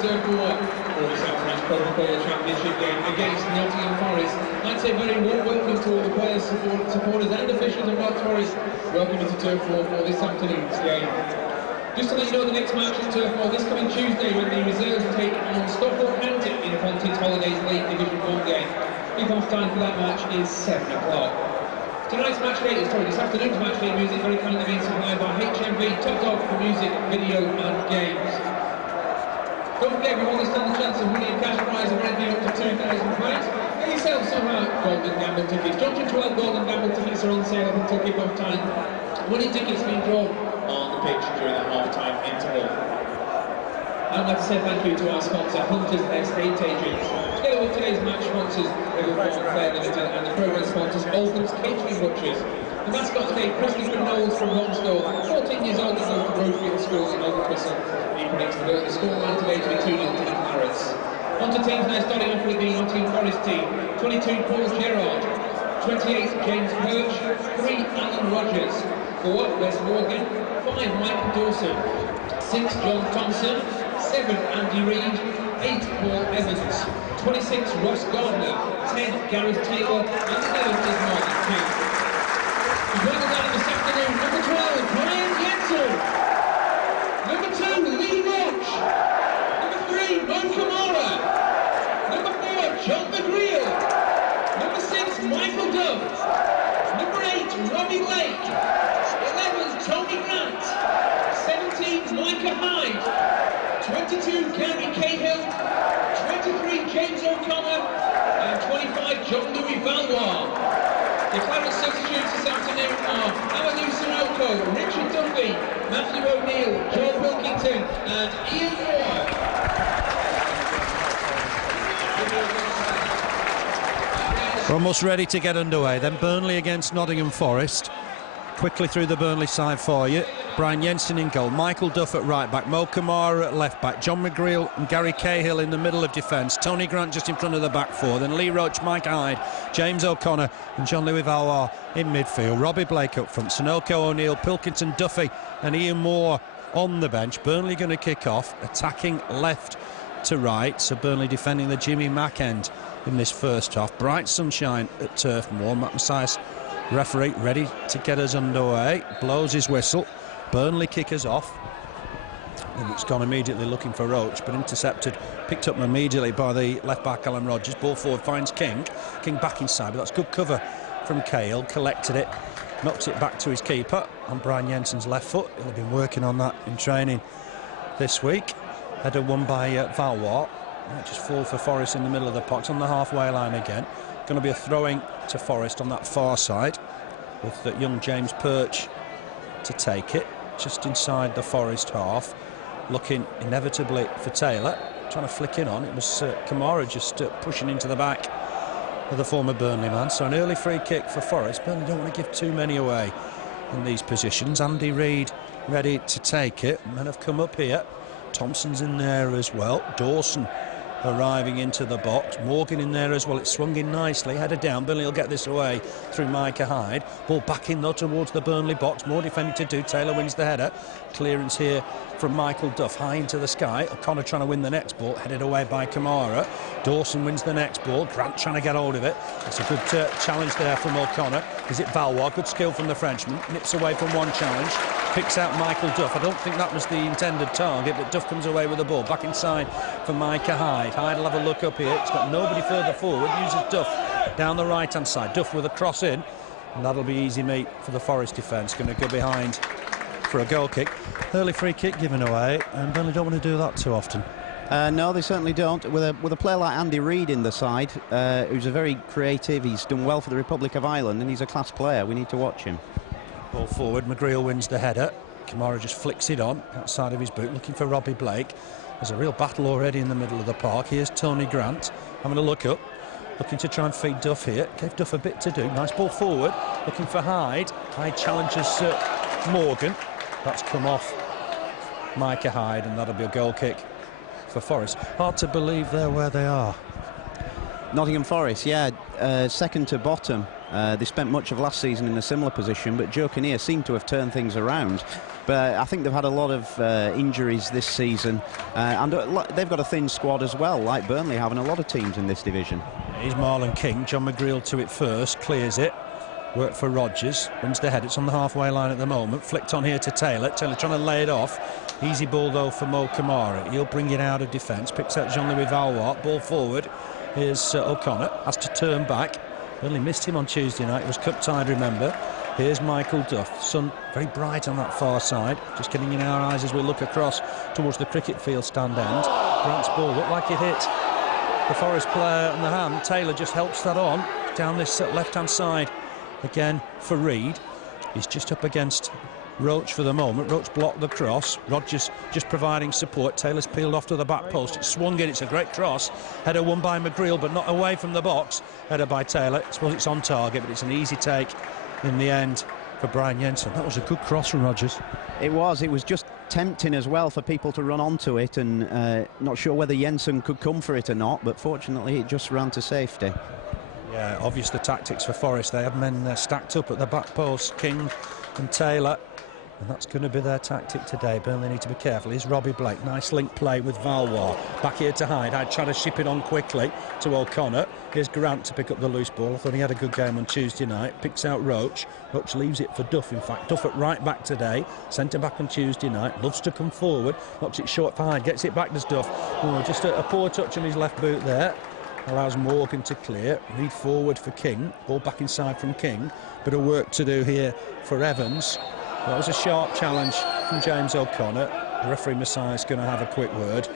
Turf Moor for this afternoon's Coca-Cola Championship game against Nottingham Forest. I'd say very warm welcome to all the players, supporters and officials of Nottingham Forest. Welcome to Turf Moor for this afternoon's game. Just to let you know, the next match at Turf Moor this coming Tuesday when the reserves take on Stockport County in Ponty's Holidays League Division 1 game. Kick-off time for that match is 7 o'clock. Tonight's match day, this afternoon's match day music very kindly being supplied by HMV, top dog for music, video and games. Don't forget, if you want to stand the chance of winning a cash prize of anything up to £2,000, get yourself some golden gamble tickets. 12 golden gamble tickets are on sale up until kick-off time. Winning tickets being drawn on the pitch during the half-time interval. I'd like to say thank you to our sponsor, Hunters Estate Agents. Together with today's match sponsors, River Farm Fair Limited, and the programme sponsors, Oldham's Catering Butchers. The mascot today, Christopher Knowles from Romsdale, 14 years old, and goes to Rochefield School in Oldham. He predicts the scoreline today to be 2-0 to the Clarets. On to teams now, starting off with the Nottingham Forest team. 22, Paul Gerrard. 28, James Perch. 3, Alan Rogers. 4, Wes Morgan. 5, Micah Dawson. 6, John Thompson. 7, Andy Reid. 8, Paul Evans. 26, Ross Gardner. 10, Gareth Taylor. And 11 is Marlon King. He's running down this afternoon. Number 12, Brian Jensen. Number 2, Lee Roche. Number 3, Mo Camara. Number 4, John McGreal. Number 6, Michael Duff. Number 8, Robbie Blake. 11, Tony Grant. 17, Micah Hyde. 22, Gary Cahill. 23, James O'Connor. And 25, John Louis Valois. The Clarets substitutes this afternoon are Amadou Sanokho, Richard Duffy, Matthew O'Neill, Joe Pilkington and Ian Moore. We're almost ready to get underway. Then Burnley against Nottingham Forest. Quickly through the Burnley side for you. Brian Jensen in goal, Michael Duff at right back, Mo Camara at left back, John McGreal and Gary Cahill in the middle of defence, Tony Grant just in front of the back four, then Lee Roche, Micah Hyde, James O'Connor and John Louis Valois in midfield, Robbie Blake up front, Sanokho, O'Neill, Pilkington, Duffy and Ian Moore on the bench. Burnley going to kick off, attacking left to right, so Burnley defending the Jimmy Mack end in this first half. Bright sunshine at Turf Moor. Matt Messias, referee, ready to get us underway, blows his whistle. Burnley kickers off, and it's gone immediately looking for Roche, but intercepted, picked up immediately by the left back Alan Rogers. Ball forward finds King back inside, but that's good cover from Cahill, collected it, knocks it back to his keeper on Brian Jensen's left foot. He'll have been working on that in training this week. Header won by Valois. Might just fall for Forest in the middle of the box on the halfway line again. Going to be a throwing to Forest on that far side with young James Perch to take it just inside the Forest half, looking inevitably for Taylor, trying to flick in on it was Camara just pushing into the back of the former Burnley man. So an early free kick for Forest. Burnley don't want to give too many away in these positions. Andy Reid ready to take it. Men have come up here. Thompson's in there as well. Dawson arriving into the box. Morgan in there as well. It's swung in nicely. Header down. Burnley will get this away through Micah Hyde. Ball back in though towards the Burnley box. More defending to do. Taylor wins the header. Clearance here from Michael Duff. High into the sky. O'Connor trying to win the next ball. Headed away by Camara. Dawson wins the next ball. Grant trying to get hold of it. It's a good challenge there from O'Connor. Is it Valois? Good skill from the Frenchman. Nips away from one challenge. Picks out Michael Duff. I don't think that was the intended target, but Duff comes away with the ball. Back inside for Micah Hyde. Hyde will have a look up here. It's got nobody further forward. Uses Duff down the right-hand side. Duff with a cross in, and that'll be easy meat for the Forest defence. Going to go behind for a goal kick. Early free kick given away, and Burnley don't want to do that too often. No, they certainly don't. With a player like Andy Reid in the side, who's a very creative, he's done well for the Republic of Ireland, and he's a class player. We need to watch him. Ball forward, McGreal wins the header. Camara just flicks it on outside of his boot, looking for Robbie Blake. There's a real battle already in the middle of the park. Here's Tony Grant having a look up, looking to try and feed Duff here. Gave Duff a bit to do. Nice ball forward, looking for Hyde. Hyde challenges Morgan. That's come off Micah Hyde, and that'll be a goal kick for Forest. Hard to believe they're where they are. Nottingham Forest, yeah, second to bottom They spent much of last season in a similar position, but Joe Kinnear seemed to have turned things around. But I think they've had a lot of injuries this season, and they've got a thin squad as well, like Burnley having a lot of teams in this division. Here's Marlon King. John McGreal to it first, clears it. Work for Rogers, wins the head. It's on the halfway line at the moment. Flicked on here to Taylor. Taylor trying to lay it off. Easy ball though for Mo Camara. He'll bring it out of defence. Picks out Jean-Louis Valois. Ball forward. Here's O'Connor. Has to turn back. Only missed him on Tuesday night. It was cup tied, remember. Here's Michael Duff. Sun very bright on that far side. Just getting in our eyes as we look across towards the cricket field stand end. Grant's ball looked like it hit the Forest player on the hand. Taylor just helps that on down this left-hand side. Again for Reid. He's just up against Roche for the moment. Roche blocked the cross. Rogers just providing support. Taylor's peeled off to the back post. It's swung in. It's a great cross. Header won by McGreal, but not away from the box. Header by Taylor. I suppose it's on target, but it's an easy take in the end for Brian Jensen. That was a good cross from Rogers. It was just tempting as well for people to run onto it, and not sure whether Jensen could come for it or not, but fortunately it just ran to safety. Yeah, obvious the tactics for Forest. They have men stacked up at the back post, King and Taylor, and that's going to be their tactic today. Burnley need to be careful. Here's Robbie Blake. Nice link play with Valois. Back here to Hyde. Hyde trying to ship it on quickly to O'Connor. Here's Grant to pick up the loose ball. I thought he had a good game on Tuesday night. Picks out Roche. Roche leaves it for Duff, in fact. Duff at right back today. Centre back on Tuesday night. Loves to come forward. Knocks it short for Hyde. Gets it back to Duff. Oh, just a poor touch on his left boot there. Allows Morgan to clear. Reid forward for King. Ball back inside from King. Bit of work to do here for Evans. That was a sharp challenge from James O'Connor. The referee Messias is going to have a quick word,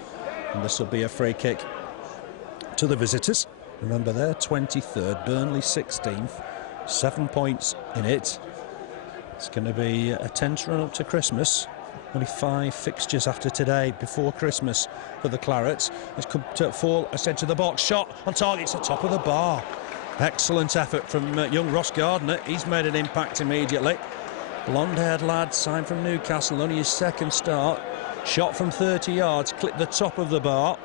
and this will be a free kick to the visitors. Remember, they're 23rd, Burnley 16th, 7 points in it. It's going to be a tense run up to Christmas. Only 5 fixtures after today before Christmas for the Clarets. It's come to fall, I said, to the box. Shot on target, it's the top of the bar. Excellent effort from young Ross Gardner. He's made an impact immediately. Blonde-haired lad, signed from Newcastle, only his second start. Shot from 30 yards, clipped the top of the bar.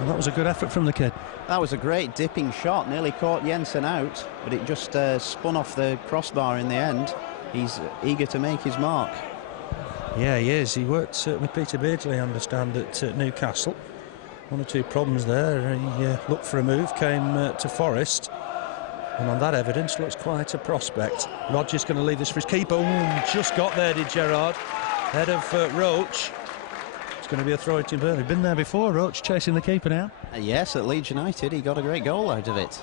And that was a good effort from the kid. That was a great dipping shot, nearly caught Jensen out, but it just spun off the crossbar in the end. He's eager to make his mark. Yeah, he is. He worked with Peter Beardsley, I understand, at Newcastle. 1 or 2 problems there. He looked for a move, came to Forest, and on that evidence looks quite a prospect. Rogers going to leave this for his keeper. Ooh, just got there, did Gerrard. Head of Roche. It's going to be a throw to Burnley. Been there before, Roche chasing the keeper now. Yes, at Leeds United, he got a great goal out of it.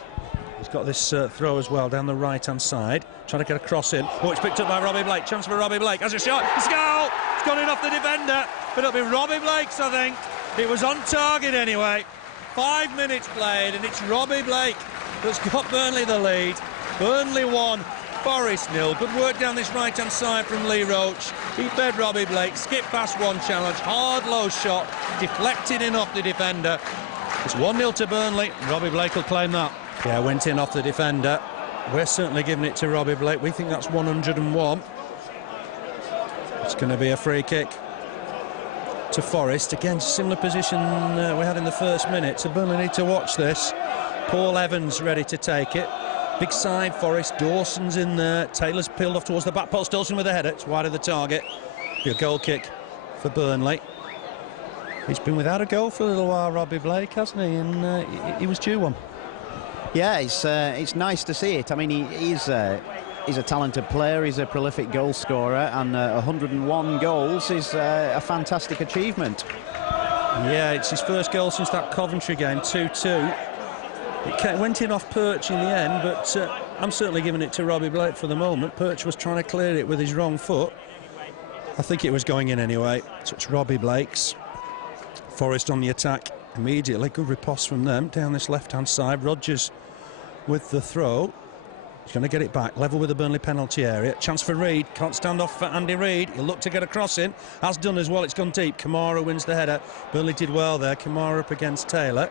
He's got this throw as well down the right-hand side, trying to get a cross in. Oh, it's picked up by Robbie Blake. Chance for Robbie Blake. Has a shot. It's a goal. It's gone in off the defender, but it'll be Robbie Blake's, I think. It was on target anyway. 5 minutes played, and it's Robbie Blake that's got Burnley the lead. Burnley 1, Forest 0. Good work down this right-hand side from Lee Roche. He fed Robbie Blake. Skip past one challenge. Hard low shot. Deflected in off the defender. It's 1-0 to Burnley. Robbie Blake will claim that. Yeah, went in off the defender. We're certainly giving it to Robbie Blake. We think that's 101. It's going to be a free kick to Forest. Again, similar position we had in the first minute. So Burnley need to watch this. Paul Evans ready to take it. Big side Forest. Dawson's in there. Taylor's peeled off towards the back post. Dawson with a header. It's wide of the target. Be a goal kick for Burnley. He's been without a goal for a little while, Robbie Blake, hasn't he? And he was due one. Yeah, it's nice to see it. I mean, he's a talented player. He's a prolific goal scorer, and 101 goals is a fantastic achievement. Yeah, it's his first goal since that Coventry game, 2-2. It went in off Perch in the end, but I'm certainly giving it to Robbie Blake for the moment. Perch was trying to clear it with his wrong foot. I think it was going in anyway. So it's Robbie Blake's. Forest on the attack immediately. Good riposte from them down this left-hand side. Rogers with the throw. He's going to get it back, level with the Burnley penalty area. Chance for Reid, can't stand off for Andy Reid. He'll look to get a cross in, has done as well. It's gone deep. Camara wins the header. Burnley did well there. Camara up against Taylor.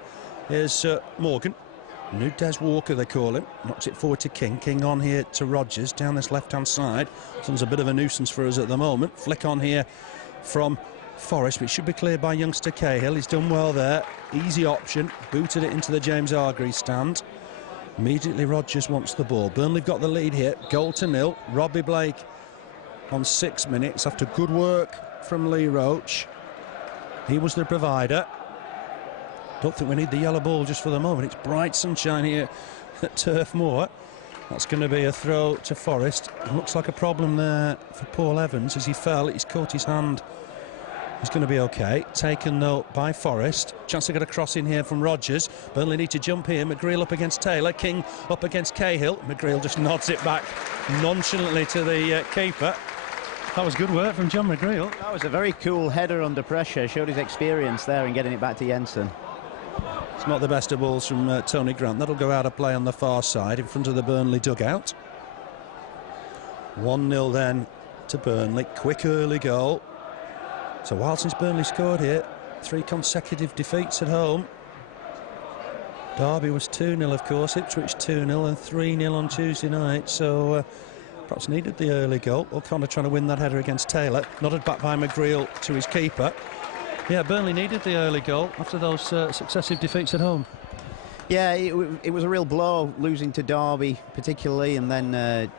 Here's Morgan. New Des Walker, they call him. Knocks it forward to King. King on here to Rogers down this left-hand side. Sounds a bit of a nuisance for us at the moment. Flick on here from Forest, but it should be cleared by youngster Cahill. He's done well there. Easy option. Booted it into the James Hargreaves stand. Immediately Rodgers wants the ball. Burnley got the lead here, goal to nil. Robbie Blake on 6 minutes after good work from Lee Roche. He was the provider. Don't think we need the yellow ball just for the moment. It's bright sunshine here at Turf Moor. That's going to be a throw to Forest. It looks like a problem there for Paul Evans as he fell. He's caught his hand. He's going to be okay. Taken though by Forest. Chance to get a cross in here from Rodgers. Burnley need to jump here. McGreal up against Taylor. King up against Cahill. McGreal just nods it back nonchalantly to the keeper. That was good work from John McGreal. That was a very cool header under pressure. Showed his experience there in getting it back to Jensen. It's not the best of balls from Tony Grant. That'll go out of play on the far side in front of the Burnley dugout. 1-0 then to Burnley. Quick early goal. It's a while since Burnley scored here. 3 consecutive defeats at home. Derby was 2-0, of course. Ipswich 2-0 and 3-0 on Tuesday night. So perhaps needed the early goal. O'Connor trying to win that header against Taylor. Nodded back by McGreal to his keeper. Yeah, Burnley needed the early goal after those successive defeats at home. Yeah, it was a real blow losing to Derby particularly, and then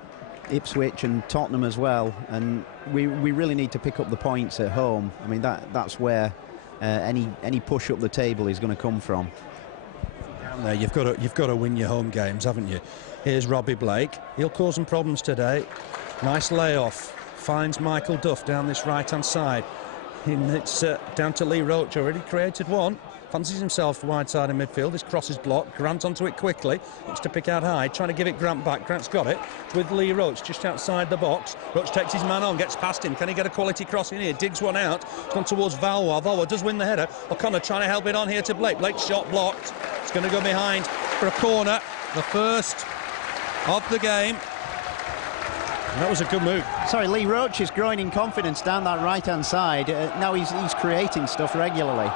Ipswich and Tottenham as well. And we really need to pick up the points at home. I mean, that's where any push up the table is going to come from. Down there, you've got to win your home games, haven't you? Here's Robbie Blake. He'll cause some problems today. Nice layoff. Finds Michael Duff down this right-hand side. It's down to Lee Roche. Already created one. Fancies himself wide side in midfield. This cross is blocked. Grant onto it quickly. Looks to pick out Hyde. Trying to give it Grant back. Grant's got it with Lee Roche just outside the box. Roche takes his man on, gets past him. Can he get a quality cross in here? Digs one out. It's gone towards Valois. Valois does win the header. O'Connor trying to help it on here to Blake. Blake's shot blocked. It's going to go behind for a corner. The first of the game. And that was a good move. Sorry, Lee Roche is growing in confidence down that right-hand side. Now he's creating stuff regularly.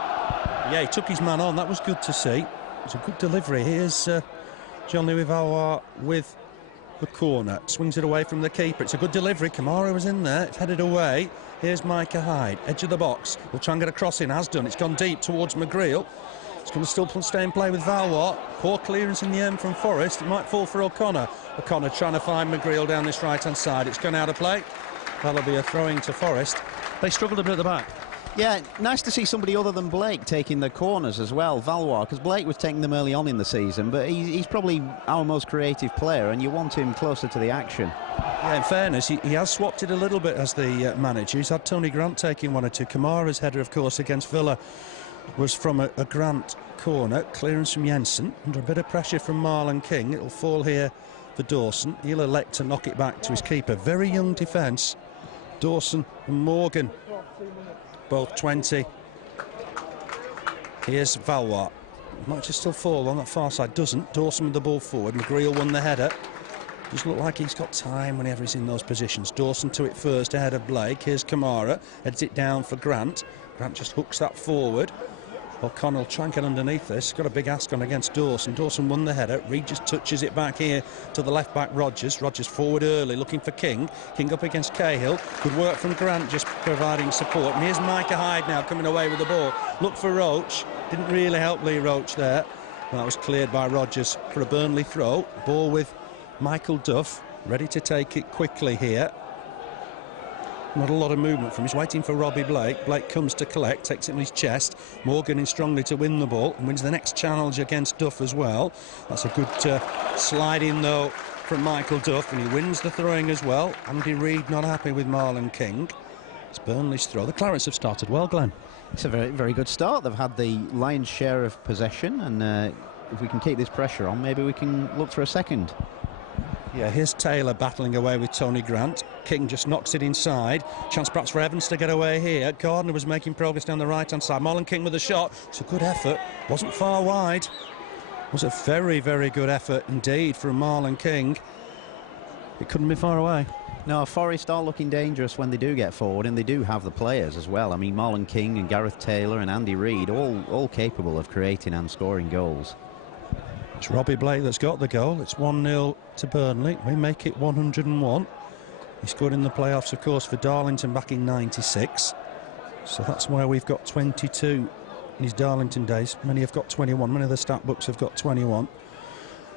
Yeah, he took his man on. That was good to see. It was a good delivery. Here's Jean-Louis Valois with the corner. Swings it away from the keeper. It's a good delivery. Camara was in there. It's headed away. Here's Micah Hyde. Edge of the box. We'll try and get a cross in. Has done. It's gone deep towards McGreal. It's going to still stay in play with Valois. Poor clearance in the end from Forest. It might fall for O'Connor. O'Connor trying to find McGreal down this right-hand side. It's gone out of play. That'll be a throw-in to Forest. They struggled a bit at the back. Yeah, nice to see somebody other than Blake taking the corners as well, Valois, because Blake was taking them early on in the season, but he's probably our most creative player, and you want him closer to the action. Yeah, in fairness, he has swapped it a little bit as the manager. He's had Tony Grant taking one or two. Camara's header, of course, against Villa was from a Grant corner. Clearance from Jensen. Under a bit of pressure from Marlon King. It'll fall here for Dawson. He'll elect to knock it back to his keeper. Very young defence. Dawson and Morgan, both 20. Here's Valois. Might just still fall on that far side. Doesn't. Dawson with the ball forward. McGreal won the header. Does look like he's got time whenever he's in those positions. Dawson to it first ahead of Blake. Here's Camara. Heads it down for Grant. Grant just hooks that forward. O'Connell try and get underneath this. Got a big ask on against Dawson. Dawson won the header. Reid just touches it back here to the left back Rodgers. Rodgers forward early looking for King. King up against Cahill. Good work from Grant just providing support. And here's Micah Hyde now coming away with the ball. Look for Roche. Didn't really help Lee Roche there. That was cleared by Rodgers for a Burnley throw. Ball with Michael Duff. Ready to take it quickly here. Not a lot of movement from him. He's waiting for Robbie Blake. Blake comes to collect, takes it in his chest. Morgan in strongly to win the ball and wins the next challenge against Duff as well. That's a good slide in though from Michael Duff, and he wins the throwing as well. Andy Reid not happy with Marlon King. It's Burnley's throw. The Clarets have started well, Glenn. It's a very, very good start. They've had the lion's share of possession, and if we can keep this pressure on, maybe we can look for a second. Yeah, here's Taylor battling away with Tony Grant. King just knocks it inside. Chance perhaps for Evans to get away here. Gardner was making progress down the right-hand side. Marlon King with a shot. It's a good effort. Wasn't far wide. It was a very, very good effort indeed from Marlon King. It couldn't be far away. No, Forest are looking dangerous when they do get forward, and they do have the players as well. I mean, Marlon King and Gareth Taylor and Andy Reid, all capable of creating and scoring goals. It's Robbie Blake that's got the goal. It's 1-0 to Burnley. We make it 101. He scored in the playoffs, of course, for Darlington back in '96. So that's where we've got 22 in his Darlington days. Many have got 21. Many of the stat books have got 21.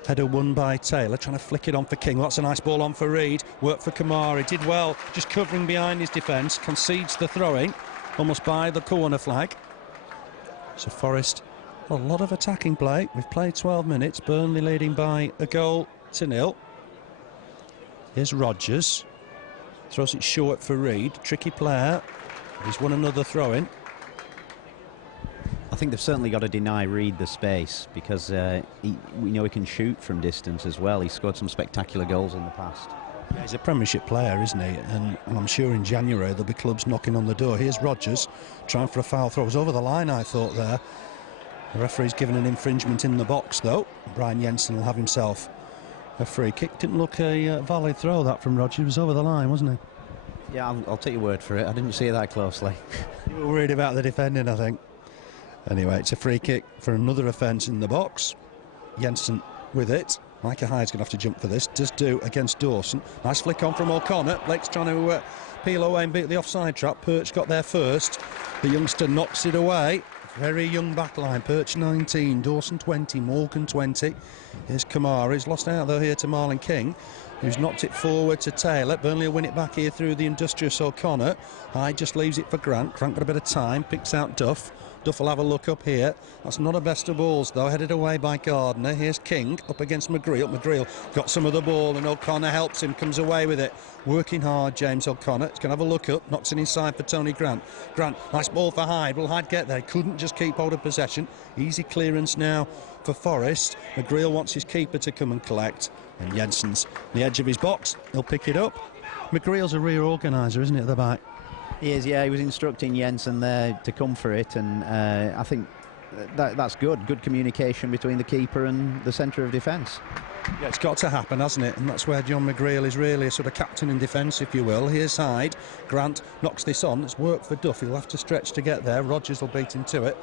Header won by Taylor, trying to flick it on for King. That's a nice ball on for Reid. Worked for Camara. Did well, just covering behind his defence. Concedes the throw-in, almost by the corner flag. So Forest, a lot of attacking play. We've played 12 minutes. Burnley leading by a goal to nil. Here's Rodgers. Throws it short for Reid. Tricky player. He's won another throw-in. I think they've certainly got to deny Reid the space, because we know he can shoot from distance as well. He's scored some spectacular goals in the past. Yeah, he's a Premiership player, isn't he? And I'm sure in January there'll be clubs knocking on the door. Here's Rodgers trying for a foul throw. It was over the line, I thought, there. The referee's given an infringement in the box, though. Brian Jensen will have himself a free kick. Didn't look a valid throw, that, from Rodgers. It was over the line, wasn't he? Yeah, I'll take your word for it. I didn't see it that closely. You were worried about the defending, I think. Anyway, it's a free kick for another offence in the box. Jensen with it. Micah Hyde's going to have to jump for this. Does do against Dawson. Nice flick on from O'Connor. Blake's trying to peel away and beat the offside trap. Perch got there first. The youngster knocks it away. Very young backline. Perch 19, Dawson 20, Morgan 20. Here's Camara. He's lost out though here to Marlon King, who's knocked it forward to Taylor. Burnley will win it back here through the industrious O'Connor. Hyde just leaves it for Grant. Grant got a bit of time. Picks out Duff. Duff will have a look up here. That's not a best of balls though, headed away by Gardner. Here's King up against McGreal. McGreal got some of the ball and O'Connor helps him, comes away with it. Working hard, James O'Connor. He's going to have a look up, knocks it inside for Tony Grant. Grant, nice ball for Hyde. Will Hyde get there? He couldn't just keep hold of possession. Easy clearance now for Forest. McGreal wants his keeper to come and collect. And Jensen's the edge of his box. He'll pick it up. McGreal's a rear organiser, isn't it, at the back? He is, yeah. He was instructing Jensen there to come for it, and I think that's good. Good communication between the keeper and the centre of defence. Yeah, it's got to happen, hasn't it? And that's where John McGreal is really a sort of captain in defence, if you will. Here's Hyde. Grant knocks this on. It's work for Duffy. He'll have to stretch to get there. Rodgers will beat him to it.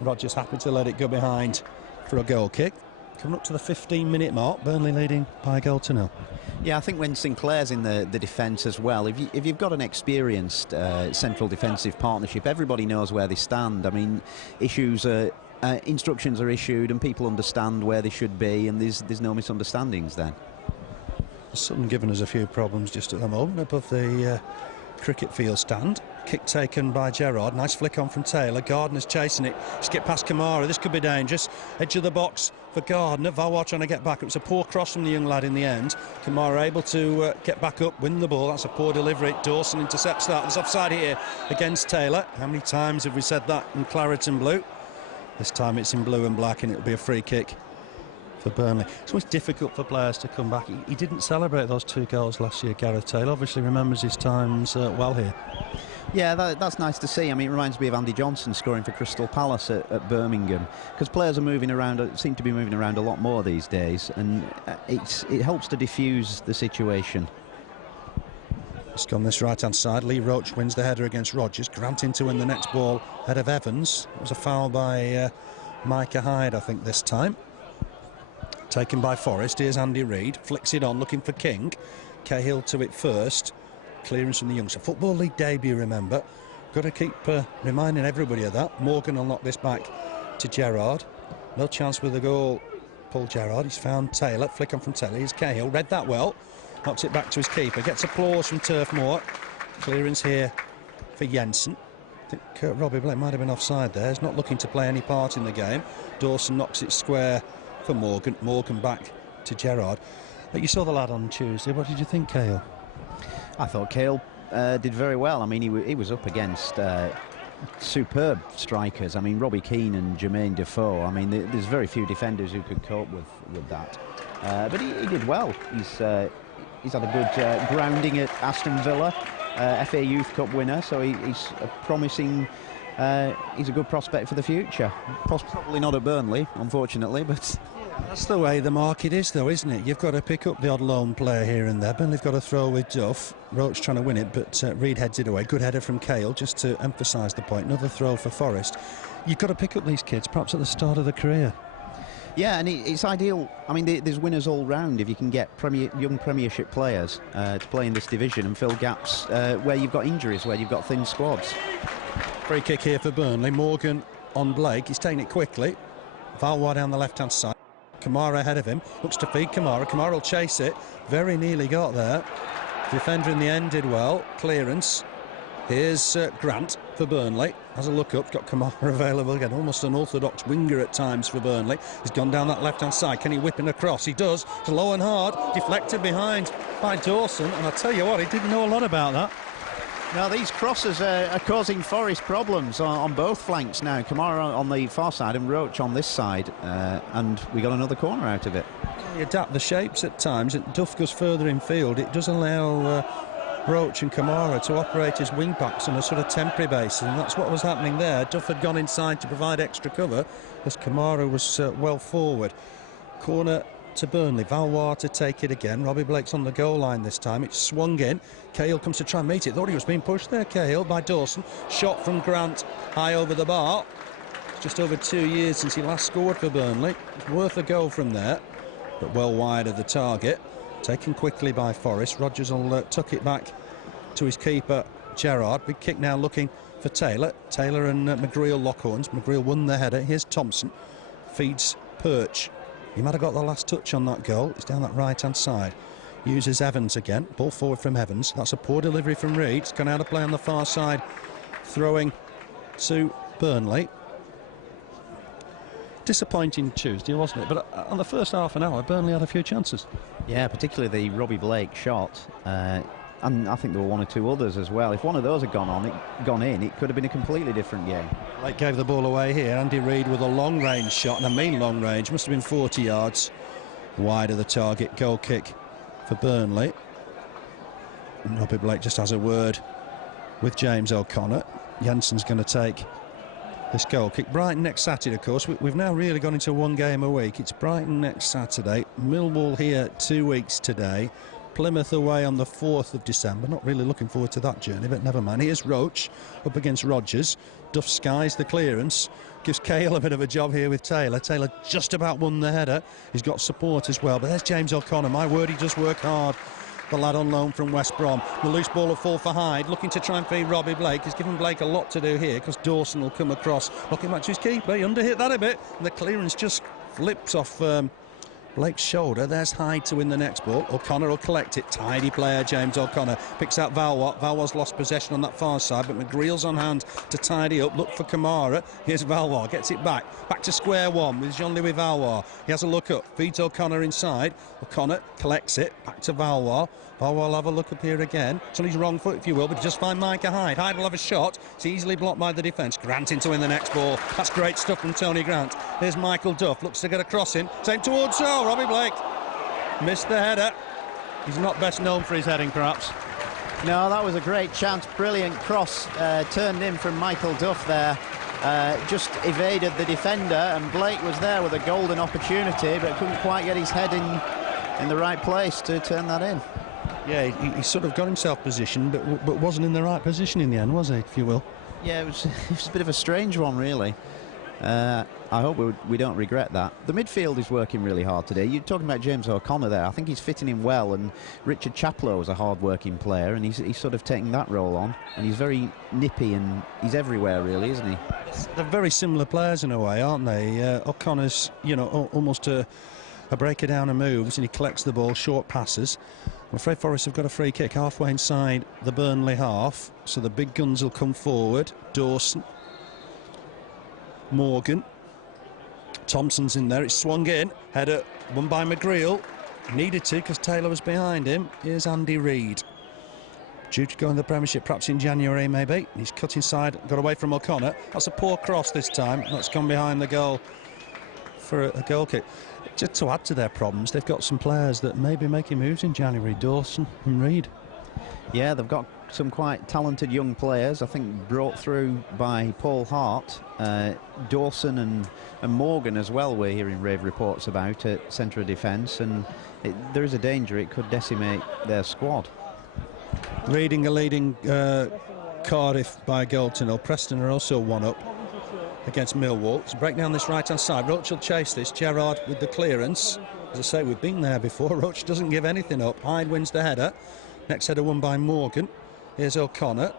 Rodgers happy to let it go behind for a goal kick. Coming up to the 15-minute mark, Burnley leading by a goal to nil. Yeah, I think when Sinclair's in the defence as well, if you've got an experienced central defensive partnership, everybody knows where they stand. I mean, instructions are issued and people understand where they should be, and there's no misunderstandings then. Sutton giving us a few problems just at the moment above the cricket field stand. Kick taken by Gerrard. Nice flick on from Taylor. Gardner's chasing it. Just get past Camara. This could be dangerous. Edge of the box for Gardner. Valois trying to get back. It was a poor cross from the young lad in the end. Camara able to get back up, win the ball. That's a poor delivery. Dawson intercepts that. There's offside here against Taylor. How many times have we said that in claret and blue? This time it's in blue and black, and it'll be a free kick for Burnley. It's always difficult for players to come back. He didn't celebrate those 2 goals last year, Gareth Taylor. Obviously remembers his times well here. Yeah, that's nice to see. I mean, it reminds me of Andy Johnson scoring for Crystal Palace at Birmingham, because players are moving around, seem to be moving around a lot more these days, and it helps to diffuse the situation. It's gone this right-hand side. Lee Roche wins the header against Rodgers. Grant in to win the next ball ahead of Evans. It was a foul by Micah Hyde, I think, this time. Taken by Forest. Here's Andy Reid. Flicks it on, looking for King. Cahill to it first. Clearance from the youngster. Football League debut, remember. Got to keep reminding everybody of that. Morgan will knock this back to Gerrard. No chance with the goal. Paul Gerrard. He's found Taylor. Flick on from Taylor. Here's Cahill. Read that well. Knocks it back to his keeper. Gets applause from Turf Moor. Clearance here for Jensen. I think Robbie Blake might have been offside there. He's not looking to play any part in the game. Dawson knocks it square for Morgan. Morgan back to Gerrard. But you saw the lad on Tuesday. What did you think, Cahill? I thought Cahill did very well. I mean, he was up against superb strikers. I mean, Robbie Keane and Jermaine Defoe. I mean, there's very few defenders who could cope with that. But he did well. He's had a good grounding at Aston Villa, FA Youth Cup winner, so he's a promising, he's a good prospect for the future. Probably not at Burnley, unfortunately, but... That's the way the market is, though, isn't it? You've got to pick up the odd lone player here and there. Burnley've got to throw with Duff. Roche trying to win it, but Reid heads it away. Good header from Cahill, just to emphasise the point. Another throw for Forest. You've got to pick up these kids, perhaps at the start of the career. Yeah, and it's ideal. I mean, there's winners all round if you can get young Premiership players to play in this division and fill gaps where you've got injuries, where you've got thin squads. Free kick here for Burnley. Morgan on Blake. He's taking it quickly. Valois down the left-hand side. Camara ahead of him, looks to feed Camara. Camara will chase it, very nearly got there. Defender in the end did well. Clearance. Here's Grant for Burnley. Has a look up, got Camara available again. Almost an orthodox winger at times for Burnley. He's gone down that left-hand side. Can he whip him across? He does. It's low and hard. Deflected behind by Dawson. And I tell you what, he didn't know a lot about that. Now, these crosses are causing Forest problems on both flanks now. Camara on the far side and Roche on this side. And we got another corner out of it. You adapt the shapes at times. Duff goes further in field. It does allow Roche and Camara to operate as wing backs on a sort of temporary basis, and that's what was happening there. Duff had gone inside to provide extra cover as Camara was well forward. Corner to Burnley. Valois to take it again. Robbie Blake's on the goal line this time. It's swung in. Cahill comes to try and meet it. Thought he was being pushed there, Cahill, by Dawson. Shot from Grant high over the bar. It's just over 2 years since he last scored for Burnley. It's worth a goal from there, but well wide of the target. Taken quickly by Forest. Rodgers will tuck it back to his keeper, Gerrard. Big kick now looking for Taylor. Taylor and McGreal lock horns. McGreal won the header. Here's Thompson. Feeds Perch. He might have got the last touch on that goal. It's down that right-hand side. Uses Evans again. Ball forward from Evans. That's a poor delivery from Reid. It's gone out of play on the far side. Throwing to Burnley. Disappointing Tuesday, wasn't it? But on the first half an hour, Burnley had a few chances. Yeah, particularly the Robbie Blake shot. And I think there were one or two others as well. If one of those had gone in, it could have been a completely different game. Blake gave the ball away here. Andy Reid with a long-range shot, and I mean long-range. Must have been 40 yards wide of the target. Goal kick for Burnley. And Robbie Blake just has a word with James O'Connor. Jensen's going to take this goal kick. Brighton next Saturday, of course. We've now really gone into one game a week. It's Brighton next Saturday, Millwall here 2 weeks today, Plymouth away on the 4th of December. Not really looking forward to that journey, but never mind. Here's Roche up against Rodgers. Duff skies the clearance. Gives Cahill a bit of a job here with Taylor. Taylor just about won the header. He's got support as well. But there's James O'Connor. My word, he does work hard. The lad on loan from West Brom. The loose ball will fall for Hyde, looking to try and feed Robbie Blake. He's given Blake a lot to do here because Dawson will come across, looking back to his keeper. He underhit that a bit, and the clearance just flips off Blake's shoulder. There's Hyde to win the next ball. O'Connor will collect it. Tidy player, James O'Connor. Picks out Valois. Valois lost possession on that far side, but McGreal's on hand to tidy up. Look for Camara. Here's Valois. Gets it back. Back to square one with Jean-Louis Valois. He has a look up. Feeds O'Connor inside. O'Connor collects it. Back to Valois. Valois will have a look up here again. It's on his wrong foot, if you will, but just find Micah Hyde. Hyde will have a shot. It's easily blocked by the defence. Grant in to win the next ball. That's great stuff from Tony Grant. Here's Michael Duff. Looks to get a cross in. Same towards Robbie Blake. Missed the header. He's not best known for his heading, perhaps. No, that was a great chance. Brilliant cross turned in from Michael Duff there. Just evaded the defender, and Blake was there with a golden opportunity, but couldn't quite get his head in the right place to turn that in. Yeah, he sort of got himself positioned, but wasn't in the right position in the end, was he, if you will? Yeah, it was a bit of a strange one, really. I hope we don't regret that. The midfield is working really hard today. You're talking about James O'Connor there. I think he's fitting in well, and Richard Chaplow is a hard-working player, and he's sort of taking that role on, and he's very nippy, and he's everywhere, really, isn't he? They're very similar players in a way, aren't they? O'Connor's, you know, almost a breaker down and moves, and he collects the ball, short passes. I'm afraid Forest have got a free kick halfway inside the Burnley half, so the big guns will come forward. Dawson, Morgan, Thompson's in there. It's swung in. Header won by McGreal. Needed to because Taylor was behind him. Here's Andy Reid. Due to go in the Premiership perhaps in January maybe. He's cut inside, got away from O'Connor. That's a poor cross this time. That's gone behind the goal for a goal kick. Just to add to their problems, they've got some players that may be making moves in January. Dawson and Reid. Yeah, they've got some quite talented young players, I think, brought through by Paul Hart. Dawson and Morgan as well, we're hearing rave reports about at centre of defence, and there is a danger it could decimate their squad. Reading a leading Cardiff by Galton. Preston are also one up against Millwall. To break down this right-hand side, Roche will chase this. Gerrard with the clearance. As I say, we've been there before. Roche doesn't give anything up. Hyde wins the header. Next header won by Morgan. Here's O'Connor.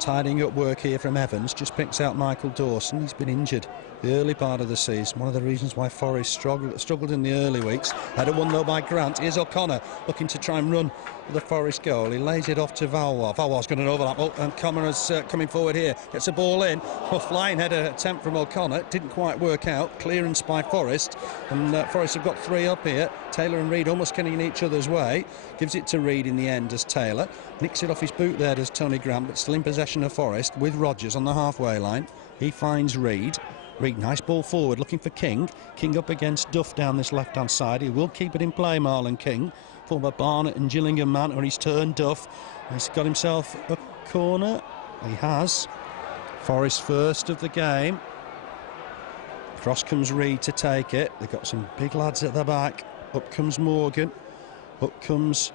Tidying up work here from Evans, just picks out Michael Dawson. He's been injured the early part of the season, one of the reasons why Forest struggled in the early weeks. Header won though by Grant. Here's O'Connor looking to try and run for the Forest goal. He lays it off to Valois. Valois got an overlap. Oh, and Camara's coming forward here, gets a ball in. A flying header attempt from O'Connor, didn't quite work out. Clearance by Forest, and Forest have got 3 up here. Taylor and Reid almost getting in each other's way. Gives it to Reid in the end as Taylor nicks it off his boot there, does Tony Grant, but still in possession of Forest with Rogers on the halfway line. He finds Reid. Reid, nice ball forward, looking for King. King up against Duff down this left-hand side. He will keep it in play, Marlon King. Former Barnet and Gillingham man on his turn, Duff. He's got himself a corner. He has. Forest first of the game. Across comes Reid to take it. They've got some big lads at the back. Up comes Morgan. Up comes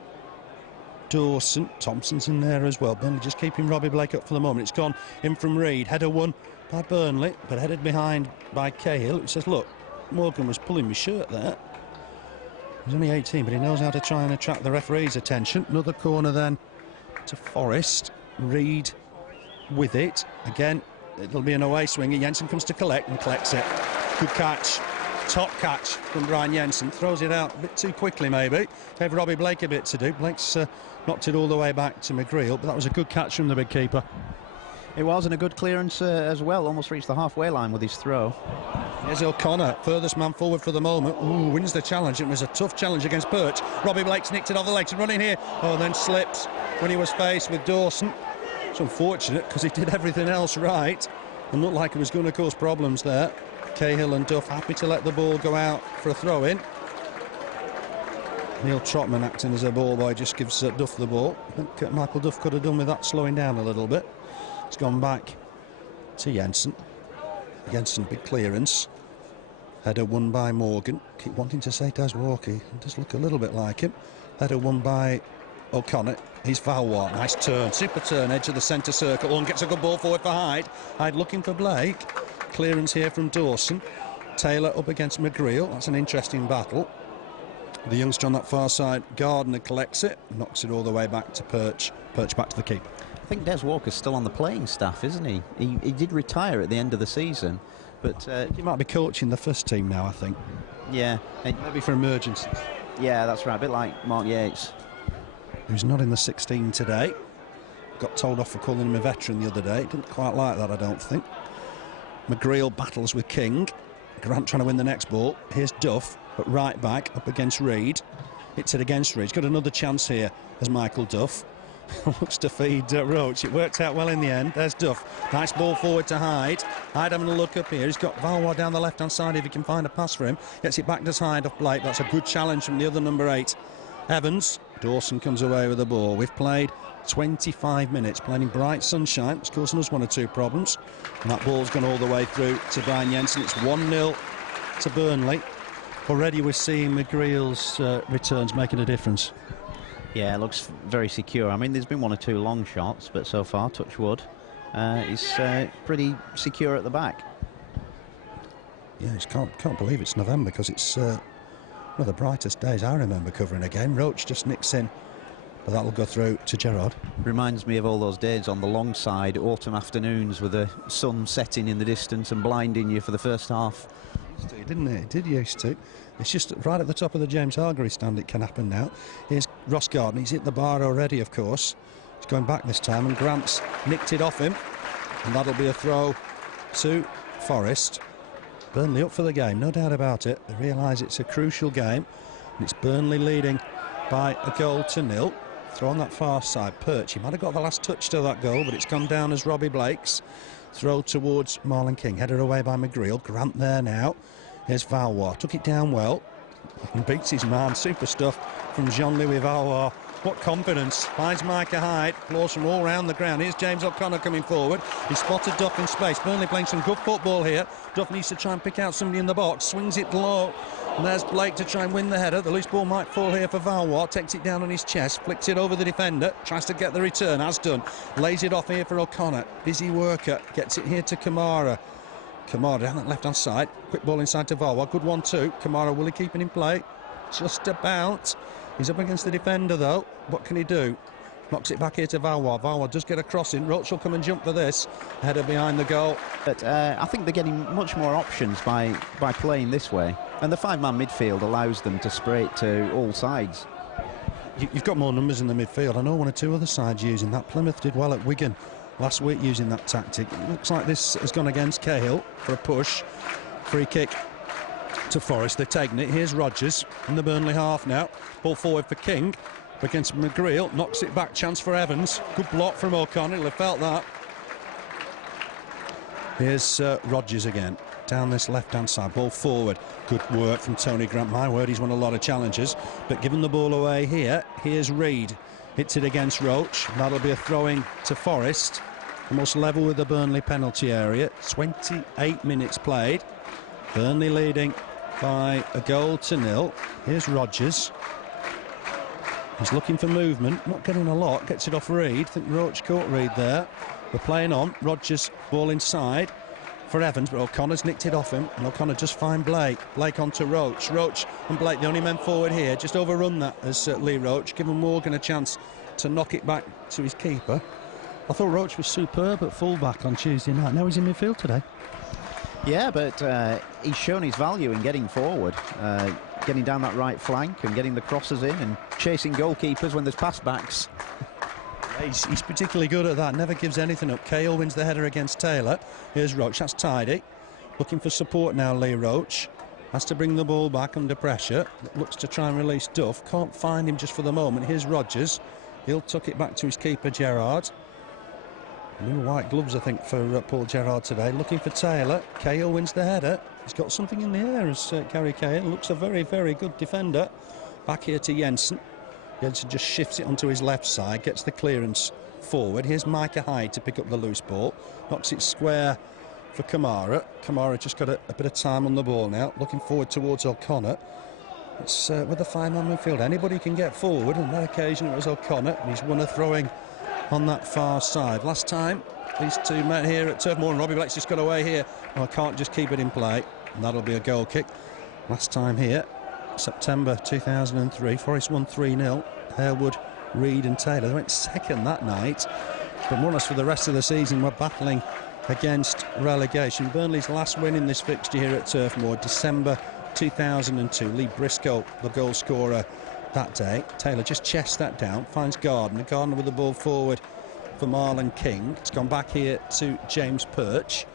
Dawson. Thompson's in there as well. Burnley just keeping Robbie Blake up for the moment. It's gone in from Reid. Header won by Burnley, but headed behind by Cahill. It says, look, Morgan was pulling my shirt there. He's only 18, but he knows how to try and attract the referee's attention. Another corner then to Forest. Reid with it. Again, it'll be an away swinger. Jensen comes to collect and collects it. Good catch. Top catch from Brian Jensen. Throws it out a bit too quickly, maybe. Gave Robbie Blake a bit to do. Blake's knocked it all the way back to McGreal, but that was a good catch from the big keeper. It was, and a good clearance as well. Almost reached the halfway line with his throw. Here's O'Connor, furthest man forward for the moment. Ooh, wins the challenge. It was a tough challenge against Perch. Robbie Blake's nicked it off the legs and running here. Oh, and then slips when he was faced with Dawson. It's unfortunate because he did everything else right and looked like it was going to cause problems there. Cahill and Duff happy to let the ball go out for a throw-in. Neil Trotman acting as a ball boy just gives Duff the ball. I think Michael Duff could have done with that slowing down a little bit. It's gone back to Jensen. Jensen, big clearance. Header won by Morgan. Keep wanting to say Des Walker. He does look a little bit like him. Header won by O'Connor. He's Valois. Nice turn. Super turn. Edge of the centre circle. And gets a good ball forward for Hyde. Hyde looking for Blake. Clearance here from Dawson. Taylor up against McGreal. That's an interesting battle. The youngster on that far side, Gardner, collects it. Knocks it all the way back to Perch. Perch back to the keeper. I think Des Walker's still on the playing staff, isn't he? He did retire at the end of the season, but he might be coaching the first team now, I think. Yeah, maybe for emergencies. Yeah, that's right. A bit like Mark Yates, who's not in the 16 today. Got told off for calling him a veteran the other day. Didn't quite like that, I don't think. McGreal battles with King. Grant trying to win the next ball. Here's Duff, but right back up against Reid. Hits it against Reid. He's got another chance here as Michael Duff. Looks to feed Roche. It worked out well in the end. There's Duff. Nice ball forward to Hyde. Hyde having a look up here. He's got Valois down the left-hand side if he can find a pass for him. Gets it back to Hyde off Blake. That's a good challenge from the other number 8. Evans. Dawson comes away with the ball. We've played 25 minutes, playing in bright sunshine. It's causing us 1 or 2 problems. And that ball's gone all the way through to Brian Jensen. It's 1-0 to Burnley. Already we're seeing McGreal's returns making a difference. Yeah, it looks very secure. I mean, there's been 1 or 2 long shots, but so far, touch wood, he's pretty secure at the back. Yeah, can't believe it's November, because it's one of the brightest days I remember covering a game. Roche just nicks in, but that'll go through to Gerrard. Reminds me of all those days on the long side, autumn afternoons with the sun setting in the distance and blinding you for the first half. Used to, didn't it? It did used to. It's just right at the top of the James Hargreaves stand it can happen now. Here's Ross Gardner. He's hit the bar already, of course. He's going back this time, and Grant's nicked it off him, and that'll be a throw to Forest. Burnley up for the game, no doubt about it. They realise it's a crucial game, and it's Burnley leading by a goal to 0. Throw on that far side. Perch, he might have got the last touch to that goal, but it's gone down as Robbie Blake's. Throw towards Marlon King, headed away by McGreal. Grant there now. Here's Valois, took it down well and beats his man. Super stuff from Jean-Louis Valois. What confidence. Finds Micah Hyde, floors from all round the ground. Here's James O'Connor coming forward. He spotted Duff in space. Burnley playing some good football here. Duff needs to try and pick out somebody in the box. Swings it low. And there's Blake to try and win the header. The loose ball might fall here for Valois. Takes it down on his chest. Flicks it over the defender. Tries to get the return. Has done. Lays it off here for O'Connor. Busy worker. Gets it here to Camara. Camara down that left-hand side. Quick ball inside to Valois. Good one too. Camara, will he keep it in play? Just about. He's up against the defender though. What can he do? Knocks it back here to Valois. Valois does get a crossing. Roche will come and jump for this. Header behind the goal. But I think they're getting much more options by playing this way. And the five-man midfield allows them to spray it to all sides. You've got more numbers in the midfield. I know one or two other sides using that. Plymouth did well at Wigan last week using that tactic. It looks like this has gone against Cahill for a push. Free kick to Forest. They've taken it. Here's Rodgers in the Burnley half now. Ball forward for King against McGreal. Knocks it back. Chance for Evans. Good block from O'Connor. He'll have felt that. Here's Rodgers again. Down this left-hand side. Ball forward. Good work from Tony Grant. My word, he's won a lot of challenges. But giving the ball away here, here's Reid. Hits it against Roche. That'll be a throw-in to Forest. Almost level with the Burnley penalty area. 28 minutes played. Burnley leading by a goal to nil. Here's Rodgers. He's looking for movement. Not getting a lot. Gets it off Reid. I think Roche caught Reid there. We're playing on. Rodgers ball inside for Evans, but O'Connor's nicked it off him, and O'Connor just find Blake. Blake onto Roche. Roche and Blake, the only men forward here, just overrun that as Lee Roche, giving Morgan a chance to knock it back to his keeper. I thought Roche was superb at full-back on Tuesday night. Now he's in midfield today. Yeah, but he's shown his value in getting forward, getting down that right flank and getting the crosses in and chasing goalkeepers when there's pass-backs. He's particularly good at that, never gives anything up. Cahill wins the header against Taylor. Here's Roche, that's tidy. Looking for support now, Lee Roche. Has to bring the ball back under pressure. Looks to try and release Duff. Can't find him just for the moment. Here's Rodgers. He'll tuck it back to his keeper, Gerrard. New white gloves, I think, for Paul Gerrard today. Looking for Taylor. Cahill wins the header. He's got something in the air as Gary Cahill. Looks a very, very good defender. Back here to Jensen. Jensen just shifts it onto his left side, gets the clearance forward. Here's Micah Hyde to pick up the loose ball. Knocks it square for Camara. Camara just got a bit of time on the ball now. Looking forward towards O'Connor. It's with a five-man midfield. Anybody can get forward. On that occasion it was O'Connor, and he's won a throwing on that far side. Last time these two met here at Turf Moor, and Robbie Blake's just got away here. I can't just keep it in play, and that'll be a goal kick. Last time here, September 2003, Forest won 3-0. Harewood, Reid and Taylor, they went second that night, but more or less for the rest of the season we're battling against relegation. Burnley's last win in this fixture here at Turf Moor, December 2002. Lee Briscoe, the goal scorer that day. Taylor just chests that down, finds Gardner. Gardner with the ball forward for Marlon King. It's gone back here to James Perch.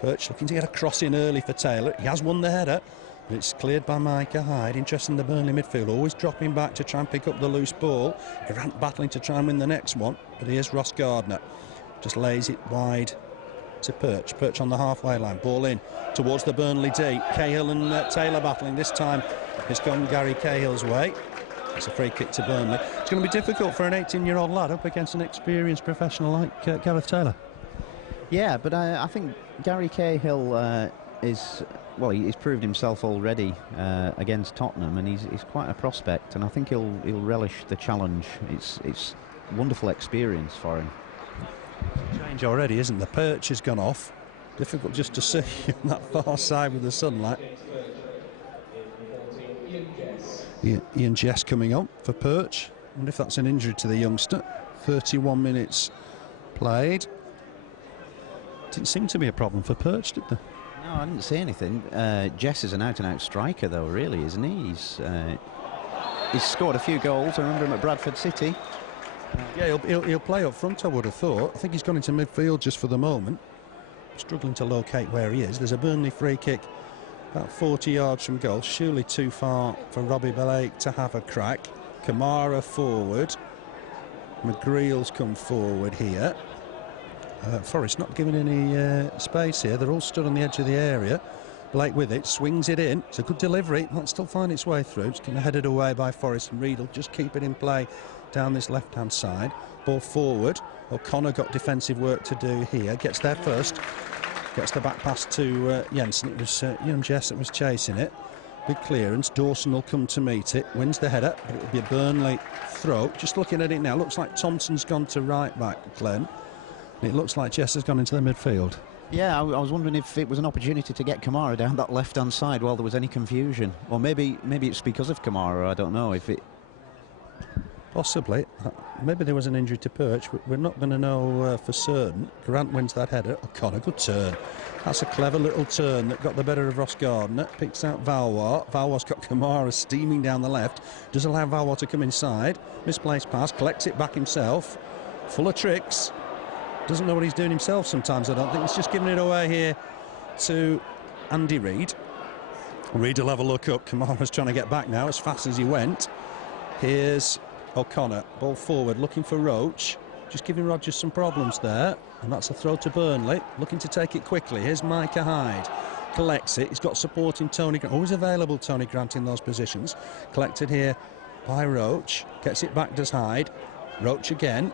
Perch looking to get a cross in early for Taylor. He has won the header. It's cleared by Micah Hyde. Interesting, the Burnley midfield always dropping back to try and pick up the loose ball. Grant battling to try and win the next one, but here's Ross Gardner. Just lays it wide to Perch. Perch on the halfway line. Ball in towards the Burnley D. Cahill and Taylor battling. This time it's gone Gary Cahill's way. It's a free kick to Burnley. It's going to be difficult for an 18-year-old lad up against an experienced professional like Gareth Taylor. Yeah, but I think Gary Cahill he's proved himself already against Tottenham, and he's quite a prospect, and I think he'll relish the challenge. It's a wonderful experience for him. Change already, isn't there? Perch has gone off. Difficult just to see on that far side with the sunlight. Ian Jess coming on for Perch. I wonder if that's an injury to the youngster. 31 minutes played. Didn't seem to be a problem for Perch, did there? No, I didn't see anything. Jess is an out-and-out striker, though, really, isn't he? He's scored a few goals. I remember him at Bradford City. Yeah, he'll play up front, I would have thought. I think he's gone into midfield just for the moment. Struggling to locate where he is. There's a Burnley free kick about 40 yards from goal. Surely too far for Robbie Blake to have a crack. Camara forward. McGreal's come forward here. Forest not giving any space here. They're all stood on the edge of the area. Blake with it, swings it in. It's a good delivery. Might still find its way through. It's going to head it away by Forest, and Reid will just keep it in play down this left-hand side. Ball forward. O'Connor got defensive work to do here. Gets there first. Gets the back pass to Jensen. It was young Jess that was chasing it. Big clearance. Dawson will come to meet it. Wins the header. But it will be a Burnley throw. Just looking at it now, looks like Thompson's gone to right back, Glenn. It looks like Jess has gone into the midfield. Yeah, I was wondering if it was an opportunity to get Camara down that left-hand side while there was any confusion. Or maybe it's because of Camara, I don't know. If it... Possibly. Maybe there was an injury to Perch. We're not going to know for certain. Grant wins that header. O'Connor, good turn. That's a clever little turn that got the better of Roche Gardner. Picks out Valois. Valois got Camara steaming down the left. Does allow Valois to come inside. Misplaced pass. Collects it back himself. Full of tricks. Doesn't know what he's doing himself sometimes, I don't think. He's just giving it away here to Andy Reid. Reid will have a look up. Camara's trying to get back now as fast as he went. Here's O'Connor, ball forward, looking for Roche, just giving Rodgers some problems there, and that's a throw to Burnley, looking to take it quickly. Here's Micah Hyde, collects it, he's got support in Tony Grant, always available Tony Grant in those positions, collected here by Roche, gets it back, does Hyde, Roche again,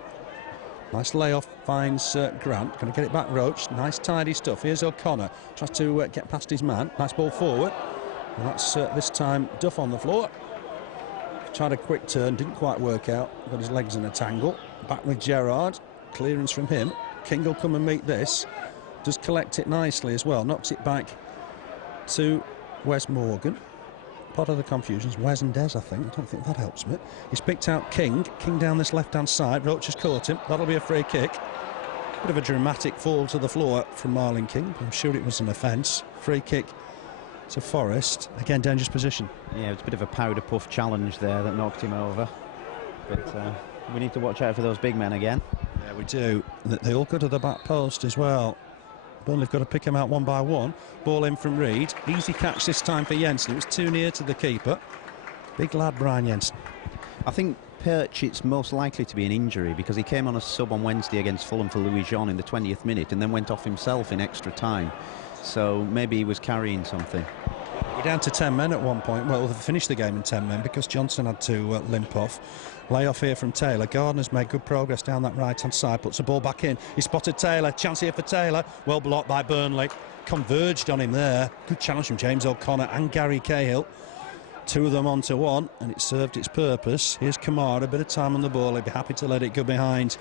nice layoff, finds Grant, going to get it back Roche, nice tidy stuff. Here's O'Connor, tries to get past his man, nice ball forward, and that's this time Duff on the floor. Tried a quick turn, didn't quite work out, got his legs in a tangle. Back with Gerrard, clearance from him. King will come and meet this, does collect it nicely as well, knocks it back to Wes Morgan. Part of the confusion is Wes and Des, I think. I don't think that helps me. He's picked out King down this left-hand side. Roche has caught him, that'll be a free kick. Bit of a dramatic fall to the floor from Marlon King, I'm sure it was an offence. Free kick to Forest, again dangerous position. Yeah, it's a bit of a powder puff challenge there that knocked him over, but we need to watch out for those big men again. Yeah, we do. They all go to the back post as well. Burnley have got to pick him out one by one. Ball in from Reid, easy catch this time for Jensen. It was too near to the keeper. Big lad Brian Jensen. I think Perch, it's most likely to be an injury because he came on a sub on Wednesday against Fulham for Louis Jean in the 20th minute and then went off himself in extra time. So maybe he was carrying something. We're down to 10 men at one point. Well, they finished the game in 10 men because Johnson had to limp off. Lay-off here from Taylor. Gardner's made good progress down that right-hand side. Puts the ball back in. He spotted Taylor. Chance here for Taylor. Well blocked by Burnley. Converged on him there. Good challenge from James O'Connor and Gary Cahill. Two of them onto one, and it served its purpose. Here's Camara. A bit of time on the ball. He'd be happy to let it go behind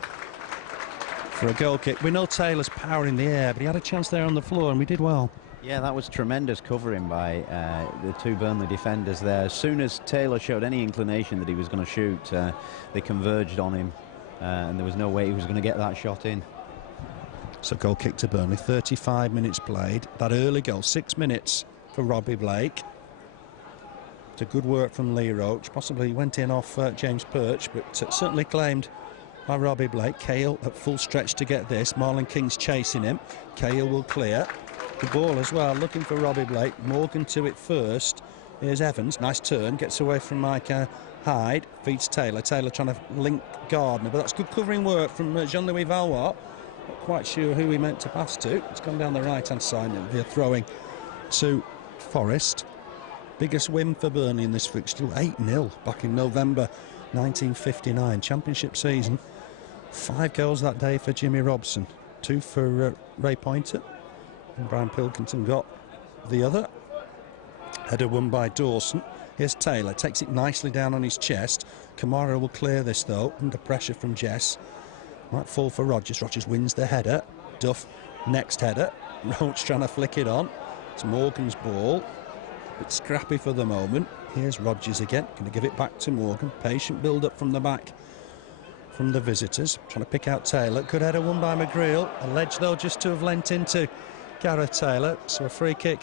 for a goal kick. We know Taylor's power in the air, but he had a chance there on the floor and we did well. Yeah, that was tremendous covering by the two Burnley defenders there. As soon as Taylor showed any inclination that he was going to shoot, they converged on him and there was no way he was going to get that shot in. So goal kick to Burnley, 35 minutes played. That early goal, 6 minutes for Robbie Blake. It's a good work from Lee Roche. Possibly went in off James Perch, but certainly claimed by Robbie Blake. Cahill at full stretch to get this. Marlon King's chasing him. Cahill will clear. The ball as well, looking for Robbie Blake. Morgan to it first. Here's Evans, nice turn, gets away from Micah. Hyde feeds Taylor. Taylor trying to link Gardner, but that's good covering work from Jean-Louis Valois. Not quite sure who he meant to pass to. It's gone down the right-hand side and they're throwing to Forest. Biggest win for Burnley in this fixture, 8-0 back in November 1959, championship season. 5 goals that day for Jimmy Robson, 2 for Ray Pointer, and Brian Pilkington got the other. Header won by Dawson. Here's Taylor, takes it nicely down on his chest. Camara will clear this though, under pressure from Jess. Might fall for Rodgers. Rodgers wins the header. Duff, next header. Roche trying to flick it on. It's Morgan's ball. Bit scrappy for the moment. Here's Rodgers again, going to give it back to Morgan. Patient build up from the back from the visitors. Trying to pick out Taylor. Good header won by McGreal. A ledge though just to have lent into Gareth Taylor. So a free kick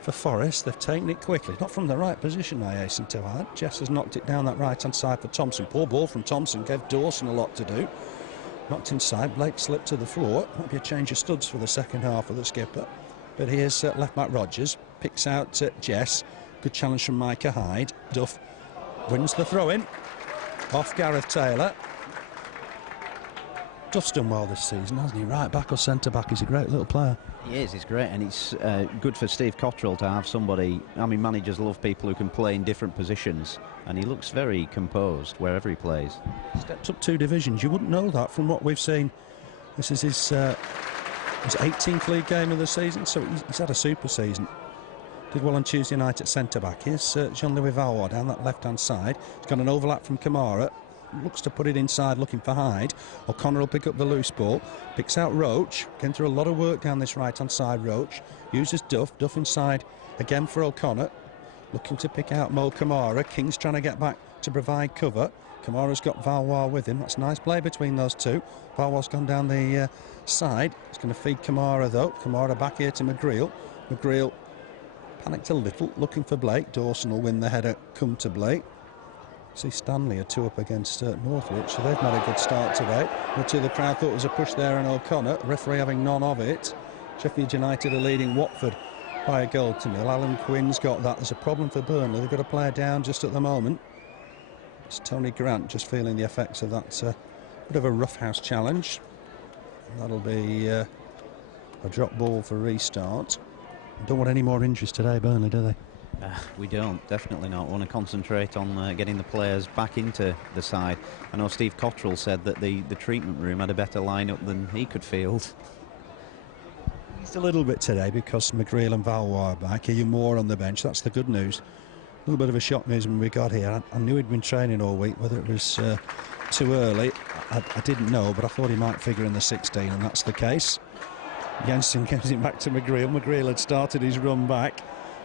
for Forest. They've taken it quickly. Not from the right position, I hasten to add. Jess has knocked it down that right hand side for Thompson. Poor ball from Thompson. Gave Dawson a lot to do. Knocked inside. Blake slipped to the floor. Might be a change of studs for the second half of the skipper. But here's left back Rodgers. Picks out Jess. Good challenge from Micah Hyde. Duff wins the throw-in. Off Gareth Taylor. Duff's done well this season, hasn't he? Right back or centre back, he's a great little player. He is, he's great, and it's good for Steve Cotterill to have somebody. I mean, managers love people who can play in different positions, and he looks very composed wherever he plays. Steps up 2 divisions. You wouldn't know that from what we've seen. This is his 18th league game of the season, so he's had a super season. Did well on Tuesday night at centre-back. Here's Jean-Louis Valois down that left-hand side. He's got an overlap from Camara. Looks to put it inside, looking for Hyde. O'Connor will pick up the loose ball. Picks out Roche. Getting through a lot of work down this right-hand side, Roche. Uses Duff. Duff inside again for O'Connor. Looking to pick out Camara. King's trying to get back to provide cover. Camara's got Valois with him. That's nice play between those two. Valois gone down the side. It's going to feed Camara though. Camara back here to McGreal. McGreal panicked a little, looking for Blake. Dawson will win the header, come to Blake. See Stanley are 2 up against Northwich, so they've made a good start today. Much of the crowd thought there was a push there in O'Connor, referee having none of it. Sheffield United are leading Watford by a goal to nil. Alan Quinn's got that. There's a problem for Burnley. They've got a player down just at the moment. It's Tony Grant just feeling the effects of that bit of a roughhouse challenge. That'll be a drop ball for restart. Don't want any more injuries today, Burnley, do they? We don't, definitely not. We want to concentrate on getting the players back into the side. I know Steve Cotterill said that the treatment room had a better lineup than he could field. Just a little bit today because McGreal and Valois are back. Ian Moore on the bench, that's the good news. A little bit of a shock news when we got here. I knew he'd been training all week. Whether it was too early, I didn't know, but I thought he might figure in the 16, and that's the case. Jensen gives it back to McGreal. McGreal had started his run back.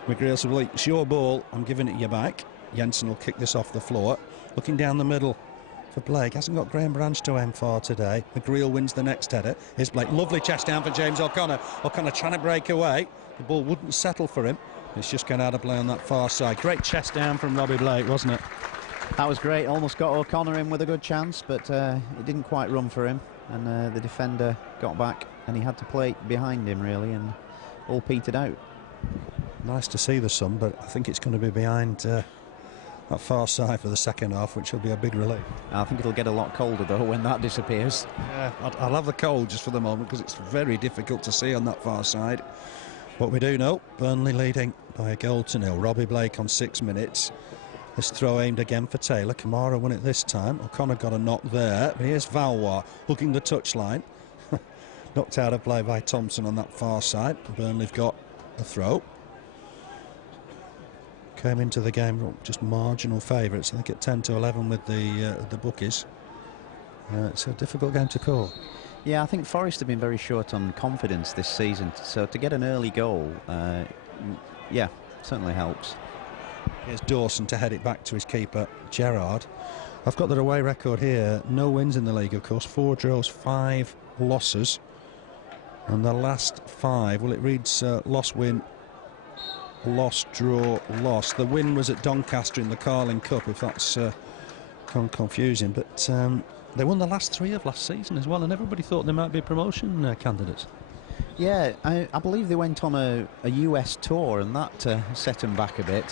McGreal said, well, it's your ball, I'm giving it you back. Jensen will kick this off the floor. Looking down the middle for Blake. Hasn't got Graham Branch to aim for today. McGreal wins the next header. Here's Blake. Lovely chest down for James O'Connor. O'Connor trying to break away. The ball wouldn't settle for him. It's just going out of play on that far side. Great chest down from Robbie Blake, wasn't it? That was great. Almost got O'Connor in with a good chance, but it didn't quite run for him. And the defender got back, and he had to play behind him, really, and all petered out. Nice to see the sun, but I think it's going to be behind that far side for the second half, which will be a big relief. I think it'll get a lot colder, though, when that disappears. Yeah, I'll have the cold just for the moment, because it's very difficult to see on that far side. What we do know, Burnley leading by a goal to nil. Robbie Blake on 6 minutes. This throw aimed again for Taylor. Camara won it this time. O'Connor got a knock there. Here's Valois hooking the touchline. Knocked out of play by Thompson on that far side. Burnley've got a throw. Came into the game just marginal favourites. I think at 10-11 with the bookies. It's a difficult game to call. Yeah, I think Forest have been very short on confidence this season. So to get an early goal, yeah, certainly helps. Here's Dawson to head it back to his keeper, Gerrard. I've got their away record here. No wins in the league, of course. 4 draws, 5 losses. And the last 5, well, it reads loss, win, loss, draw, loss. The win was at Doncaster in the Carling Cup, if that's confusing. But they won the last 3 of last season as well, and everybody thought they might be promotion candidates. Yeah, I believe they went on a US tour, and that set them back a bit.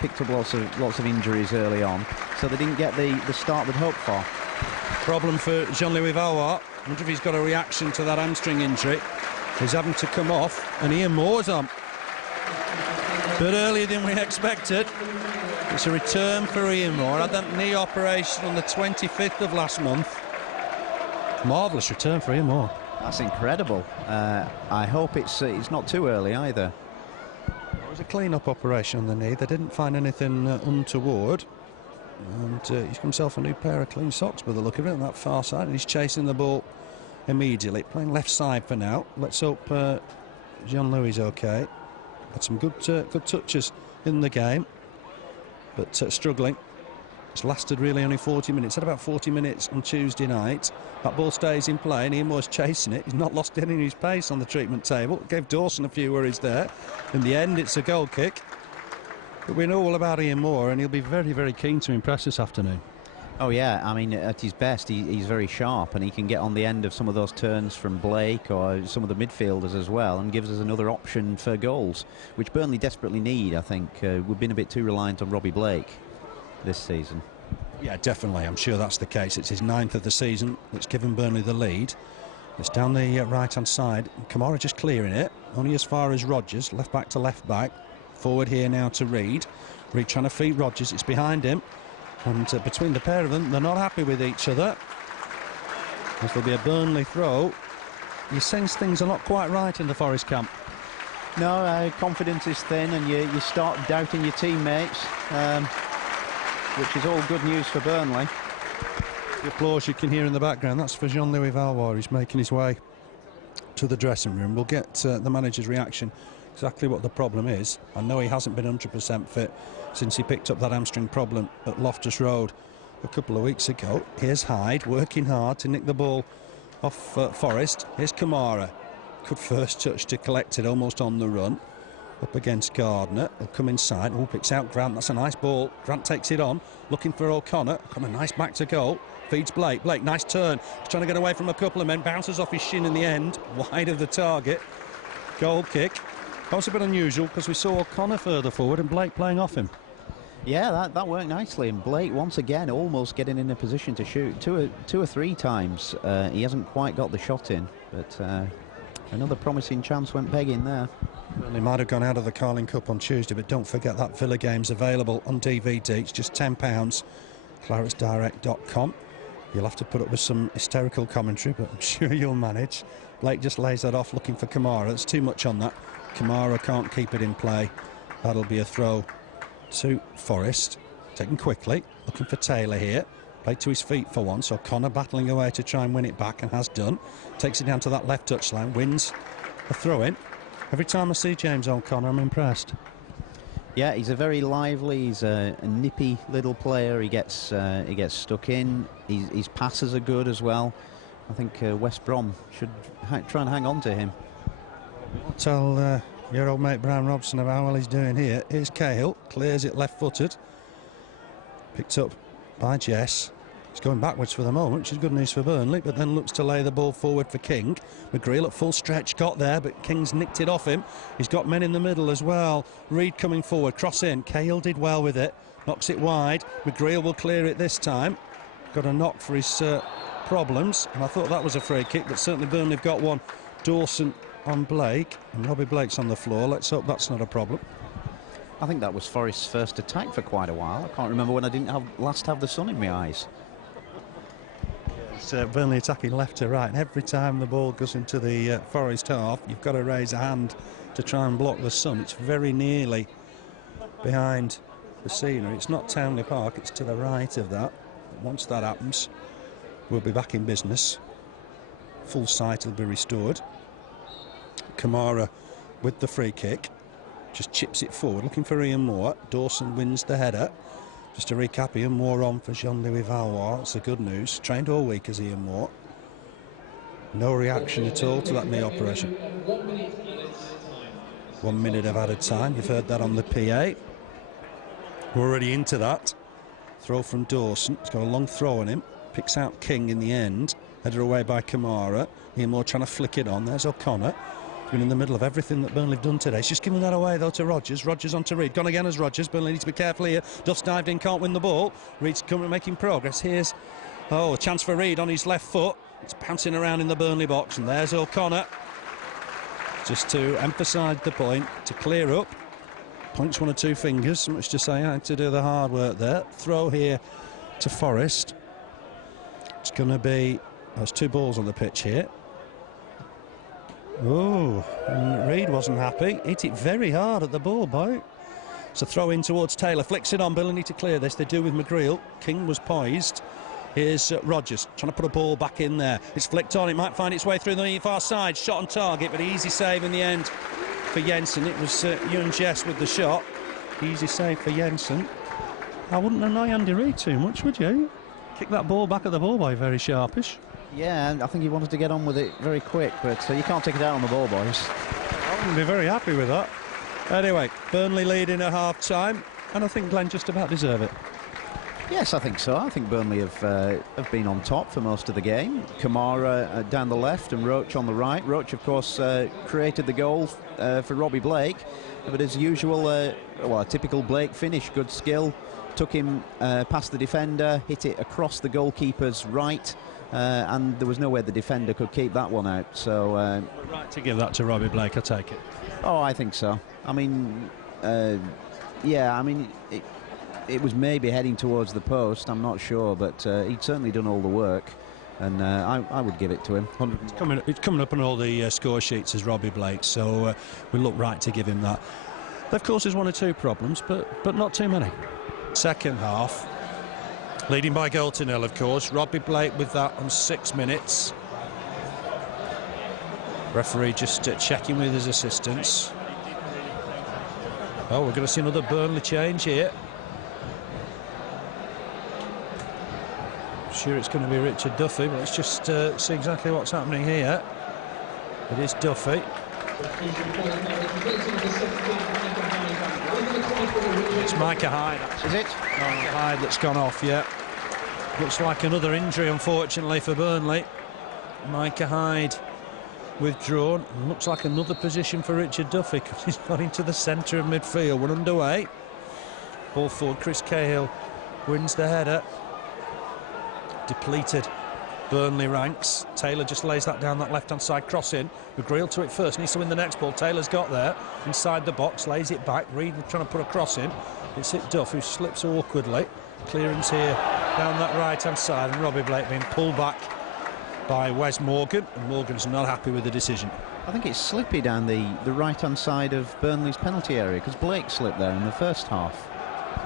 Picked up lots of injuries early on, so they didn't get the start they'd hoped for. Problem for Jean-Louis Valois. I wonder if he's got a reaction to that hamstring injury. He's having to come off, and Ian Moore's on. But earlier than we expected. It's a return for Ian Moore. Had that knee operation on the 25th of last month. Marvellous return for Ian Moore. That's incredible. I hope it's not too early either. It was a clean-up operation on the knee. They didn't find anything untoward. And he's got himself a new pair of clean socks by the look of it on that far side. And he's chasing the ball immediately. Playing left side for now. Let's hope Jean-Louis is OK. Had some good touches in the game. But struggling. It's lasted really only 40 minutes. Had about 40 minutes on Tuesday night. That ball stays in play, and Ian Moore's chasing it. He's not lost any of his pace on the treatment table. Gave Dawson a few worries there. In the end, it's a goal kick. But we know all about Ian Moore, and he'll be very, very keen to impress this afternoon. Oh, yeah. I mean, at his best, he's very sharp, and he can get on the end of some of those turns from Blake or some of the midfielders as well, and gives us another option for goals, which Burnley desperately need, I think. We've been a bit too reliant on Robbie Blake this season. Yeah, definitely. I'm sure that's the case. It's his 9th of the season. It's given Burnley the lead. It's down the right-hand side. Camara just clearing it. Only as far as Rodgers. Left back to left back. Forward here now to Reid. Reid trying to feed Rodgers. It's behind him. And between the pair of them, they're not happy with each other. As there'll be a Burnley throw. You sense things are not quite right in the Forest camp. No, confidence is thin, and you start doubting your teammates. Which is all good news for Burnley. The applause you can hear in the background, that's for Jean-Louis Valois. He's making his way to the dressing room. We'll get the manager's reaction exactly what the problem is. I know he hasn't been 100% fit since he picked up that hamstring problem at Loftus Road a couple of weeks ago. Here's Hyde working hard to nick the ball off Forest. Here's Camara. Good first touch to collect it, almost on the run. Up against Gardner. He'll come inside. Oh, picks out Grant. That's a nice ball. Grant takes it on. Looking for O'Connor. O'Connor, nice back to goal. Feeds Blake. Blake, nice turn. He's trying to get away from a couple of men. Bounces off his shin in the end. Wide of the target. Goal kick. That was a bit unusual because we saw O'Connor further forward and Blake playing off him. Yeah, that worked nicely. And Blake, once again, almost getting in a position to shoot two or three times. He hasn't quite got the shot in, but another promising chance went begging there. Well, he might have gone out of the Carling Cup on Tuesday, but don't forget that Villa game's available on DVD. It's just £10. claretsdirect.com. You'll have to put up with some hysterical commentary, but I'm sure you'll manage. Blake just lays that off looking for Camara. There's too much on that. Camara can't keep it in play. That'll be a throw to Forest. Taken quickly. Looking for Taylor here. Played to his feet for once. O'Connor battling away to try and win it back, and has done. Takes it down to that left touchline. Wins a throw-in. Every time I see James O'Connor, I'm impressed. Yeah, he's a very lively, he's a nippy little player. He gets stuck in. His passes are good as well. I think West Brom should try and hang on to him. Tell your old mate Brian Robson of how well he's doing here. Here's Cahill, clears it left-footed. Picked up by Jess. He's going backwards for the moment, which is good news for Burnley, but then looks to lay the ball forward for King. McGreal at full stretch, got there, but King's nicked it off him. He's got men in the middle as well. Reid coming forward, cross in. Cahill did well with it, knocks it wide. McGreal will clear it this time. Got a knock for his problems, and I thought that was a free kick, but certainly Burnley have got one. Dawson on Blake, and Robbie Blake's on the floor. Let's hope that's not a problem. I think that was Forest's first attack for quite a while. I can't remember when I didn't last have the sun in my eyes. Burnley attacking left to right, and every time the ball goes into the Forest half, you've got to raise a hand to try and block the sun. It's very nearly behind the scenery. It's not Townley Park, it's to the right of that. Once that happens, we'll be back in business. Full sight will be restored. Camara with the free kick, just chips it forward, looking for Ian Moore. Dawson wins the header. Just to recap, Ian Moore on for Jean-Louis Valois. That's the good news. Trained all week as Ian Moore. No reaction at all to that knee operation. 1 minute of added time. You've heard that on the PA. We're already into that. Throw from Dawson. He's got a long throw on him. Picks out King in the end. Header away by Camara. Ian Moore trying to flick it on. There's O'Connor. Been in the middle of everything that Burnley have done today. He's just giving that away though to Rodgers. Rodgers on to Reid. Gone again as Rodgers. Burnley needs to be careful here. Duff's dived in, can't win the ball. Reid's coming, making progress. Here's a chance for Reid on his left foot. It's bouncing around in the Burnley box, and there's O'Connor. Just to emphasise the point, to clear up. Points one or two fingers. So much to say, I had to do the hard work there. Throw here to Forest. It's going to be. There's two balls on the pitch here. Oh, Reid wasn't happy. Hit it very hard at the ball, boy. It's a throw in towards Taylor. Flicks it on. Burnley need to clear this. They do with McGreal. King was poised. Here's Rodgers trying to put a ball back in there. It's flicked on. It might find its way through the far side. Shot on target, but easy save in the end for Jensen. It was you and Jess with the shot. Easy save for Jensen. I wouldn't annoy Andy Reid too much, would you? Kick that ball back at the ball boy, very sharpish. Yeah, I think he wanted to get on with it very quick, but you can't take it out on the ball, boys. I wouldn't be very happy with that. Anyway, Burnley leading at half-time, and I think Glenn just about deserve it. Yes, I think so. I think Burnley have been on top for most of the game. Camara down the left and Roche on the right. Roche, of course, created the goal for Robbie Blake, but as usual, a typical Blake finish. Good skill. Took him past the defender, hit it across the goalkeeper's right, and there was no way the defender could keep that one out. So right to give that to Robbie Blake, I take it. Oh, I think so. I mean, yeah, I mean, it was maybe heading towards the post, I'm not sure, but he'd certainly done all the work, and I would give it to him. It's coming up on all the score sheets as Robbie Blake, so we look right to give him that. Of course, there's one or two problems, but not too many. Second half, leading by goal to nil, of course. Robbie Blake with that on 6 minutes. Referee just checking with his assistants. Oh, we're going to see another Burnley change here. I'm sure it's going to be Richard Duffy, but let's just see exactly what's happening here. It is Duffy. It's Micah Hyde. Is it? Oh, Hyde that's gone off, yeah. Looks like another injury, unfortunately, for Burnley. Micah Hyde withdrawn. Looks like another position for Richard Duffy because he's gone into the centre of midfield. We're underway. Ball forward, Chris Cahill wins the header. Depleted Burnley ranks. Taylor just lays that down, that left-hand side crossing. McGreal to it first, needs to win the next ball. Taylor's got there, inside the box, lays it back. Reid trying to put a cross in. It's hit Duff, who slips awkwardly. Clearance here down that right-hand side, and Robbie Blake being pulled back by Wes Morgan, and Morgan's not happy with the decision. I think it's slippy down the right-hand side of Burnley's penalty area, because Blake slipped there in the first half.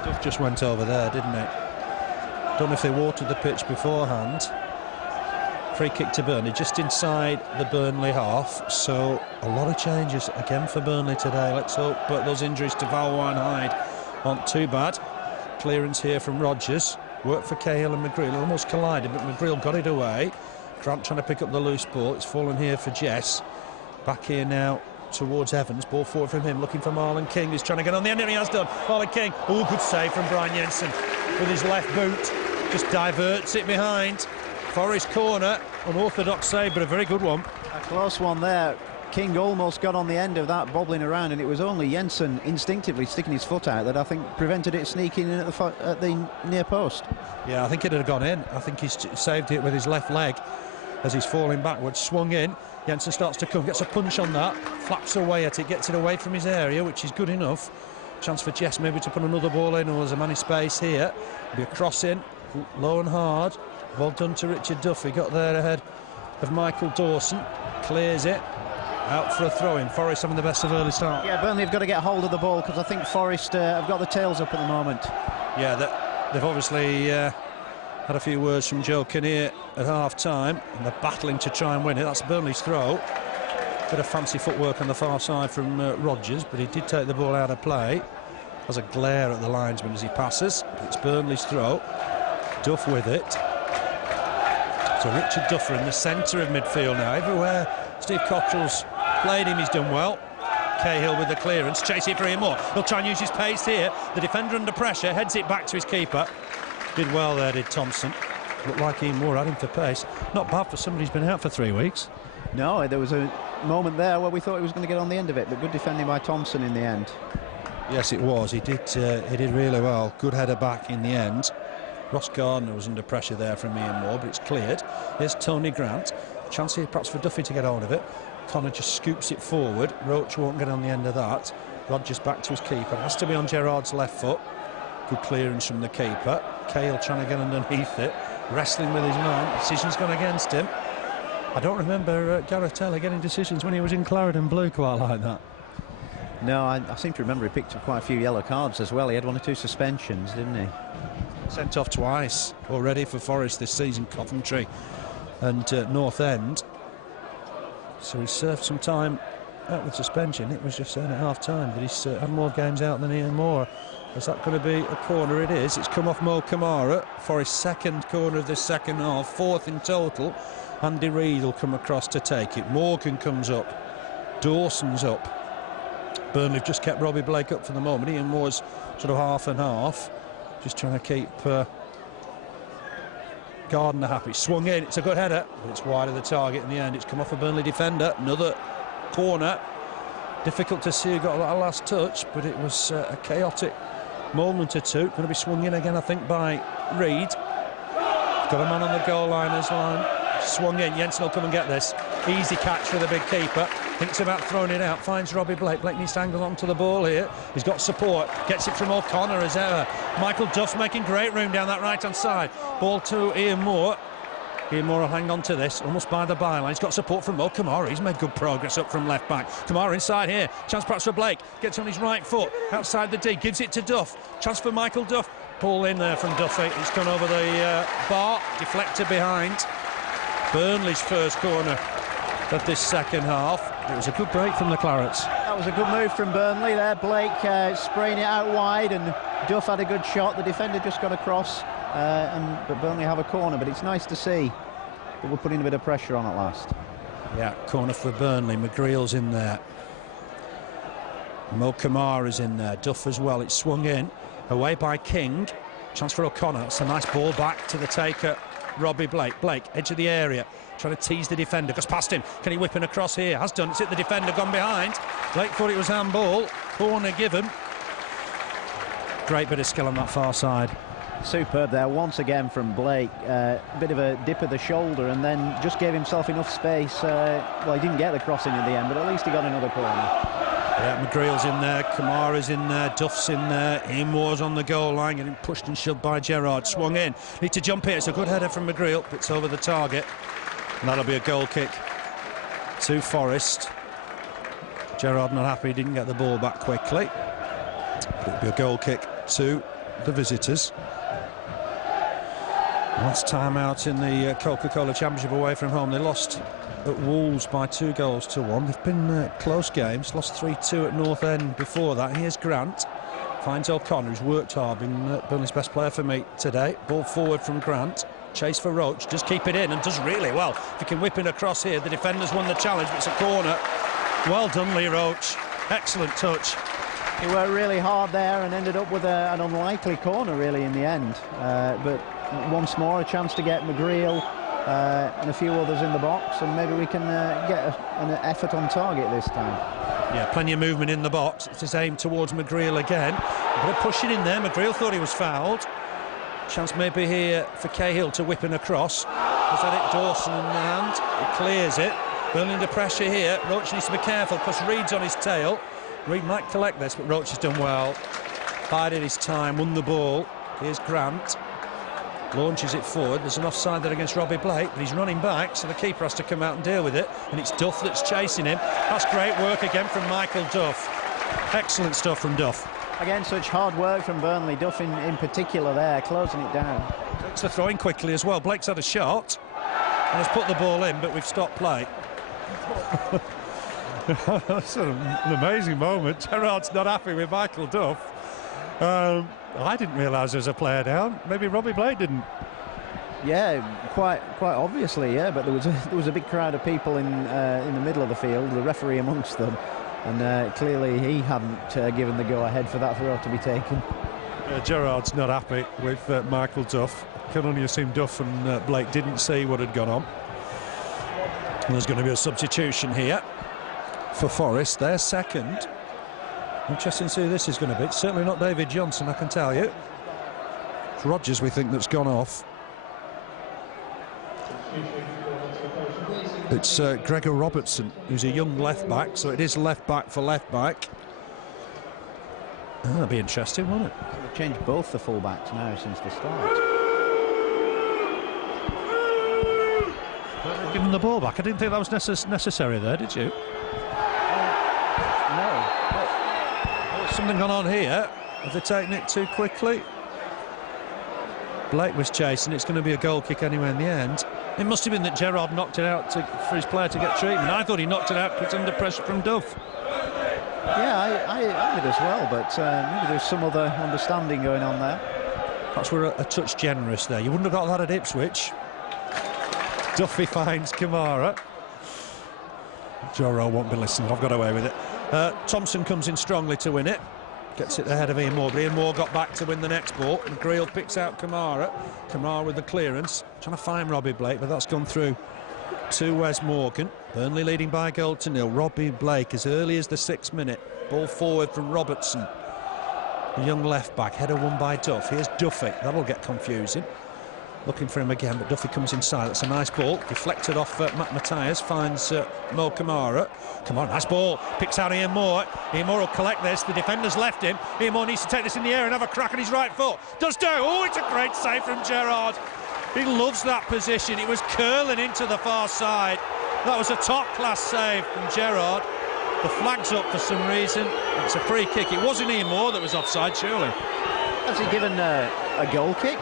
Duff just went over there, didn't it? Don't know if they watered the pitch beforehand. Free kick to Burnley, just inside the Burnley half. So a lot of changes again for Burnley today. Let's hope but those injuries to Valois and Hyde aren't too bad. Clearance here from Rodgers. Work for Cahill and McGreal. Almost collided, but McGreal got it away. Grant trying to pick up the loose ball. It's fallen here for Jess. Back here now towards Evans. Ball forward from him, looking for Marlon King. He's trying to get on the end, and he has done. Marlon King. Oh, good save from Brian Jensen with his left boot. Just diverts it behind. Forest corner. Unorthodox save, but a very good one. A close one there. King almost got on the end of that, bobbling around, and it was only Jensen instinctively sticking his foot out that I think prevented it sneaking in at the near post. Yeah, I think it had gone in. I think he's saved it with his left leg as he's falling backwards. Swung in. Jensen starts to come, gets a punch on that, flaps away at it, gets it away from his area, which is good enough. Chance for Jess maybe to put another ball in, or there's a man in space here. Be a cross in, low and hard. Well done to Richard Duffy. Got there ahead of Michael Dawson. Clears it. Out for a throw-in. Forest having the best of early start. Yeah, Burnley have got to get hold of the ball, because I think Forest have got the tails up at the moment. Yeah, they've obviously had a few words from Joe Kinnear at half-time, and they're battling to try and win it. That's Burnley's throw. Bit of fancy footwork on the far side from Rodgers, but he did take the ball out of play. Has a glare at the linesman as he passes. But it's Burnley's throw. Duff with it. So Richard Duffer in the centre of midfield now. Everywhere Steve Cotterill's played him, he's done well. Cahill with the clearance, chasing for Ian Moore. He'll try and use his pace here. The defender under pressure, heads it back to his keeper. Did well there, did Thompson. Looked like Ian Moore had him for pace. Not bad for somebody who's been out for 3 weeks. No, there was a moment there where we thought he was going to get on the end of it, but good defending by Thompson in the end. Yes, it was. He did really well. Good header back in the end. Ross Gardner was under pressure there from Ian Moore, but it's cleared. Here's Tony Grant. Chance here perhaps for Duffy to get hold of it. Connor just scoops it forward. Roche won't get on the end of that. Rodgers back to his keeper. Has to be on Gerrard's left foot. Good clearance from the keeper. Cahill trying to get underneath it. Wrestling with his man. Decision's gone against him. I don't remember Gareth Taylor getting decisions when he was in Clarendon Blue quite like that. No, I seem to remember he picked up quite a few yellow cards as well. He had 1 or 2 suspensions, didn't he? Sent off twice already for Forest this season, Coventry and North End. So he served some time out with suspension. It was just saying at half-time that he's had more games out than Ian Moore. Is that going to be a corner? It is. It's come off Mo Camara for his second corner of the second half, 4th in total. Andy Reid will come across to take it. Morgan comes up. Dawson's up. Burnley have just kept Robbie Blake up for the moment. Ian Moore's sort of half and half. Just trying to keep Gardner happy. Swung in. It's a good header, but it's wide of the target in the end. It's come off a Burnley defender. Another corner. Difficult to see who got that last touch, but it was a chaotic moment or two. Going to be swung in again, I think, by Reid. Got a man on the goal liner's line. Swung in. Jensen will come and get this. Easy catch for the big keeper. Thinks about throwing it out. Finds Robbie Blake. Blake needs to angle onto the ball here. He's got support. Gets it from O'Connor as ever. Michael Duff making great room down that right-hand side. Ball to Ian Moore. Ian Moore will hang on to this, almost by the byline. He's got support from Camara. He's made good progress up from left back. Camara inside here. Chance perhaps for Blake. Gets on his right foot. Outside the D. Gives it to Duff. Chance for Michael Duff. Pull in there from Duffy. It's gone over the bar. Deflected behind. Burnley's first corner of this second half. It was a good break from the Clarets. That was a good move from Burnley there. Blake spraying it out wide, and Duff had a good shot. The defender just got across, but Burnley have a corner. But it's nice to see that we're putting a bit of pressure on at last. Yeah, corner for Burnley. McGreal's in there. Camara's in there. Duff as well. It's swung in. Away by King. Chance for O'Connor. It's a nice ball back to the taker, Robbie Blake. Blake, edge of the area, trying to tease the defender. Goes past him. Can he whip in across here? Has done. It's hit the defender, gone behind. Blake thought it was handball. Corner given. Great bit of skill on that far side. Superb there once again from Blake. Bit of a dip of the shoulder, and then just gave himself enough space. Well, he didn't get the crossing at the end, but at least he got another corner. Yeah, McGreal's in there, Camara's in there, Duff's in there, Ian Moore's on the goal line, getting pushed and shoved by Gerrard. Swung in, need to jump here. It's a good header from McGreal, it's over the target, and that'll be a goal kick to Forest. Gerrard not happy, didn't get the ball back quickly, but it'll be a goal kick to the visitors. Last time out in the Coca-Cola Championship away from home, they lost at Wolves by 2-1. They've been close games, lost 3-2 at North End before that. Here's Grant, finds O'Connor, who's worked hard, been Burnley's best player for me today. Ball forward from Grant, chase for Roche, does keep it in and does really well. If he can whip it across here, the defender's won the challenge, but it's a corner. Well done, Lee Roche, excellent touch. He worked really hard there and ended up with an unlikely corner really in the end, but once more a chance to get McGreal and a few others in the box, and maybe we can get an effort on target this time. Yeah, plenty of movement in the box. It's his aim towards McGreal again. A bit of pushing in there. McGreal thought he was fouled. Chance maybe here for Cahill to whip in across. Has had it Dawson in the hand. He clears it. Burnley under pressure here. Roche needs to be careful because Reid's on his tail. Reid might collect this, but Roche has done well. Bided his time, won the ball. Here's Grant. Launches it forward. There's an offside there against Robbie Blake, but he's running back, so the keeper has to come out and deal with it. And it's Duff that's chasing him. That's great work again from Michael Duff. Excellent stuff from Duff. Again, such hard work from Burnley. Duff in particular there, closing it down. It's a throw-in quickly as well. Blake's had a shot and has put the ball in, but we've stopped play. That's an amazing moment. Gerrard's not happy with Michael Duff. I didn't realise there was a player down. Maybe Robbie Blake didn't. Yeah, quite obviously, yeah. But there was a big crowd of people in the middle of the field, the referee amongst them, and clearly he hadn't given the go-ahead for that throw to be taken. Gerrard's not happy with Michael Duff. Can only assume Duff and Blake didn't see what had gone on. And there's going to be a substitution here for Forest. Their second. Interesting to see who this is going to be. It's certainly not David Johnson, I can tell you. It's Rodgers, we think, that's gone off. It's Gregor Robertson, who's a young left-back, so it is left-back for left-back. That'll be interesting, won't it? They've changed both the full-backs now since the start. Give him the ball back. I didn't think that was necessary there, did you? No. Something gone on here. Have they taken it too quickly? Blake was chasing. It's going to be a goal kick anyway in the end. It must have been that Gerrard knocked it out for his player to get treatment. I thought he knocked it out because under pressure from Duff. Yeah, I did as well, but maybe there's some other understanding going on there. Perhaps we're a touch generous there. You wouldn't have got that at Ipswich. Duffy finds Camara. Joe won't be listening. I've got away with it. Thompson comes in strongly to win it. Gets it ahead of Ian Moore, but Ian Moore got back to win the next ball. McGreal picks out Camara. Camara with the clearance. Trying to find Robbie Blake, but that's gone through to Wes Morgan. Burnley leading by a goal to nil. Robbie Blake as early as the 6th minute. Ball forward from Robertson. The young left-back. Header won by Duff. Here's Duffy. That'll get confusing. Looking for him again, but Duffy comes inside. That's a nice ball. Deflected off Matt Messias. Finds Camara. Come on, nice ball. Picks out Ian Moore. Ian Moore will collect this. The defender's left him. Ian Moore needs to take this in the air and have a crack on his right foot. Does do. Oh, it's a great save from Gerrard. He loves that position. It was curling into the far side. That was a top-class save from Gerrard. The flag's up for some reason. It's a free kick. It wasn't Ian Moore that was offside, surely. Has he given a goal kick?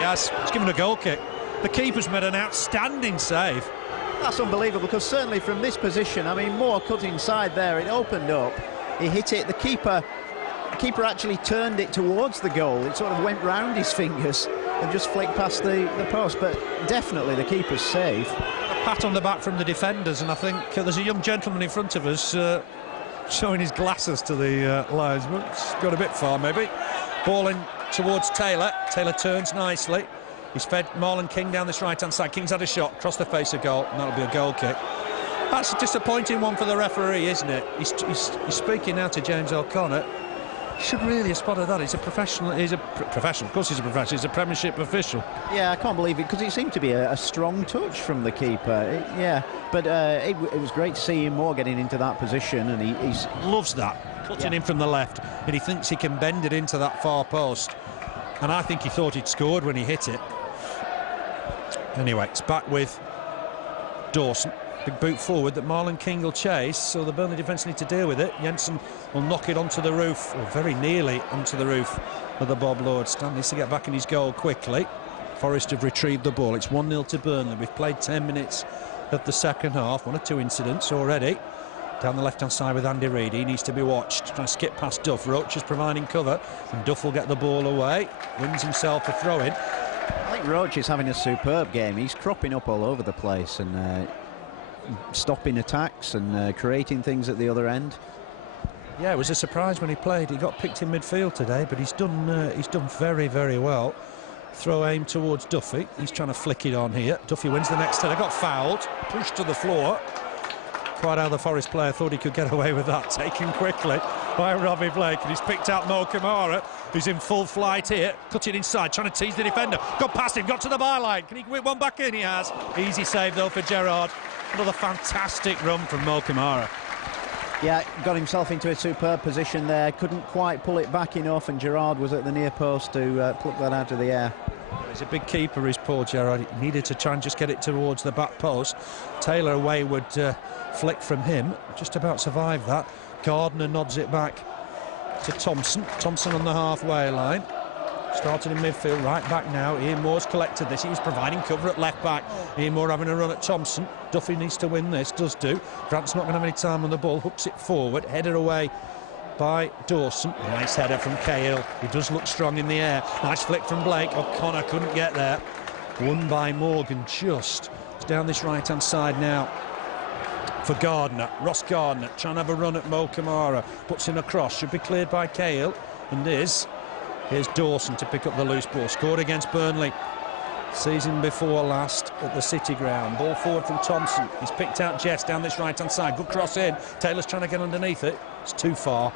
Yes, he's given a goal kick. The keeper's made an outstanding save. That's unbelievable, because certainly from this position, I mean, Moore cut inside there, it opened up, he hit it, the keeper actually turned it towards the goal. It sort of went round his fingers and just flicked past the post, but definitely the keeper's save. A pat on the back from the defenders, and I think there's a young gentleman in front of us showing his glasses to the linesman. It's got a bit far, maybe. Ball in towards Taylor. Taylor turns nicely. He's fed Marlon King down this right-hand side. King's had a shot across the face of goal, and that'll be a goal kick. That's a disappointing one for the referee, isn't it? He's speaking now to James O'Connor. He should really have spotted that. He's a professional. He's a professional. Of course he's a professional. He's a Premiership official. Yeah, I can't believe it, because it seemed to be a strong touch from the keeper. But it was great to see him more getting into that position, and he loves that. Cutting in from the left, and he thinks he can bend it into that far post. And I think he thought he'd scored when he hit it. Anyway, it's back with Dawson. Big boot forward that Marlon King will chase, so the Burnley defence need to deal with it. Jensen will knock it onto the roof, or very nearly onto the roof of the Bob Lord stand. Needs to get back in his goal quickly. Forest have retrieved the ball. It's 1-0 to Burnley. We've played 10 minutes of the second half. 1 or 2 incidents already. Down the left-hand side with Andy Reid. He needs to be watched. Trying to skip past Duff. Roche is providing cover, and Duff will get the ball away. Wins himself a throw-in. I think Roche is having a superb game. He's cropping up all over the place and stopping attacks and creating things at the other end. Yeah, it was a surprise when he played. He got picked in midfield today, but he's done very, very well. Throw aim towards Duffy. He's trying to flick it on here. Duffy wins the next header. Got fouled, pushed to the floor. Quite how the Forest player thought he could get away with that. Taken quickly by Robbie Blake, and he's picked out Mo Camara, who's in full flight here. Cut it inside, trying to tease the defender. Got past him, got to the byline. Can he whip one back in? He has. Easy save though for Gerrard. Another fantastic run from Mo Camara. Yeah, got himself into a superb position there. Couldn't quite pull it back enough, and Gerrard was at the near post to pluck that out of the air. He's a big keeper, is Paul Gerrard. He needed to try and just get it towards the back post. Taylor, a wayward flick from him. Just about survived that. Gardner nods it back to Thompson. Thompson on the halfway line. Started in midfield, right back now. Ian Moore's collected this. He was providing cover at left back. Ian Moore having a run at Thompson. Duffy needs to win this, does do. Grant's not going to have any time on the ball. Hooks it forward, headed away by Dawson. Nice header from Cahill. He does look strong in the air. Nice flick from Blake. O'Connor couldn't get there. Won by Morgan just. It's down this right-hand side now for Gardner. Ross Gardner trying to have a run at Mo Camara. Puts in a cross. Should be cleared by Cahill. And is. Here's Dawson to pick up the loose ball. Scored against Burnley season before last at the City Ground. Ball forward from Thompson. He's picked out Jess down this right-hand side. Good cross in. Taylor's trying to get underneath it. It's too far.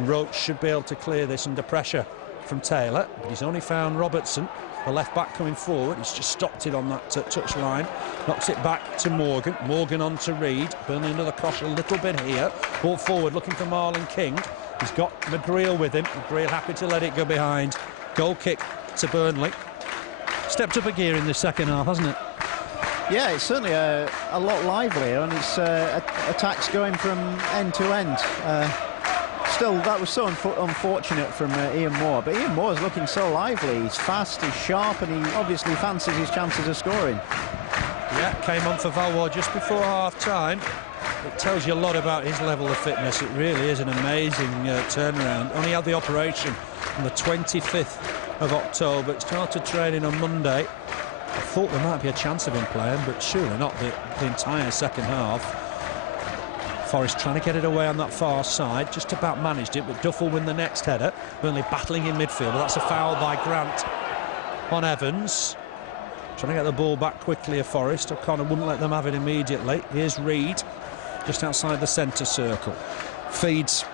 Roche should be able to clear this under pressure from Taylor, but he's only found Robertson, the left back, coming forward. He's just stopped it on that touch line. Knocks it back to Morgan. Morgan on to Reid. Burnley another cross a little bit here. Ball forward looking for Marlon King. He's got McGreal with him. McGreal happy to let it go behind. Goal kick to Burnley. Stepped up a gear in the second half, hasn't it? Yeah, it's certainly a lot livelier, and it's attacks going from end to end. Still, that was so unfortunate from Ian Moore, but Ian Moore's looking so lively. He's fast, he's sharp, and he obviously fancies his chances of scoring. Yeah, came on for Valois just before half-time. It tells you a lot about his level of fitness. It really is an amazing turnaround. Only had the operation on the 25th of October. It started training on Monday. I thought there might be a chance of him playing, but surely not the entire second half. Forest trying to get it away on that far side, just about managed it, but Duff will win the next header. Burnley battling in midfield, but that's a foul by Grant on Evans. Trying to get the ball back quickly of Forest. O'Connor wouldn't let them have it immediately. Here's Reid, just outside the centre circle. Feeds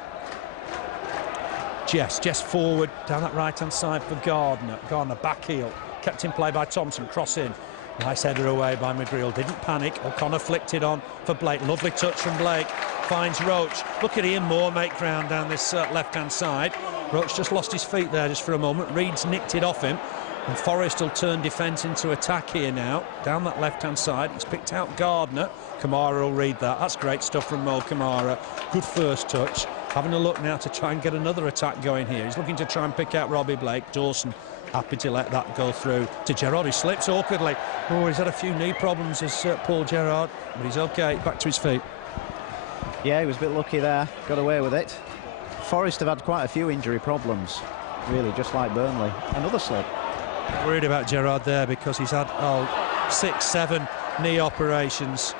Jess forward, down that right-hand side for Gardner. Gardner back heel, kept in play by Thompson, cross in. Nice header away by McGreal, didn't panic. O'Connor flicked it on for Blake. Lovely touch from Blake. Finds Roche. Look at Ian Moore make ground down this left-hand side. Roche just lost his feet there just for a moment. Reid's nicked it off him. And Forest will turn defence into attack here now. Down that left-hand side. He's picked out Gardner. Camara will read that. That's great stuff from Mo Camara. Good first touch. Having a look now to try and get another attack going here. He's looking to try and pick out Robbie Blake. Dawson Happy to let that go through to Gerrard. He slips awkwardly. Oh, he's had a few knee problems, as Paul Gerrard, but he's okay, back to his feet. Yeah, he was a bit lucky there, got away with it. Forest have had quite a few injury problems, really, just like Burnley. Another slip. Worried about Gerrard there because he's had 6, 7 knee operations,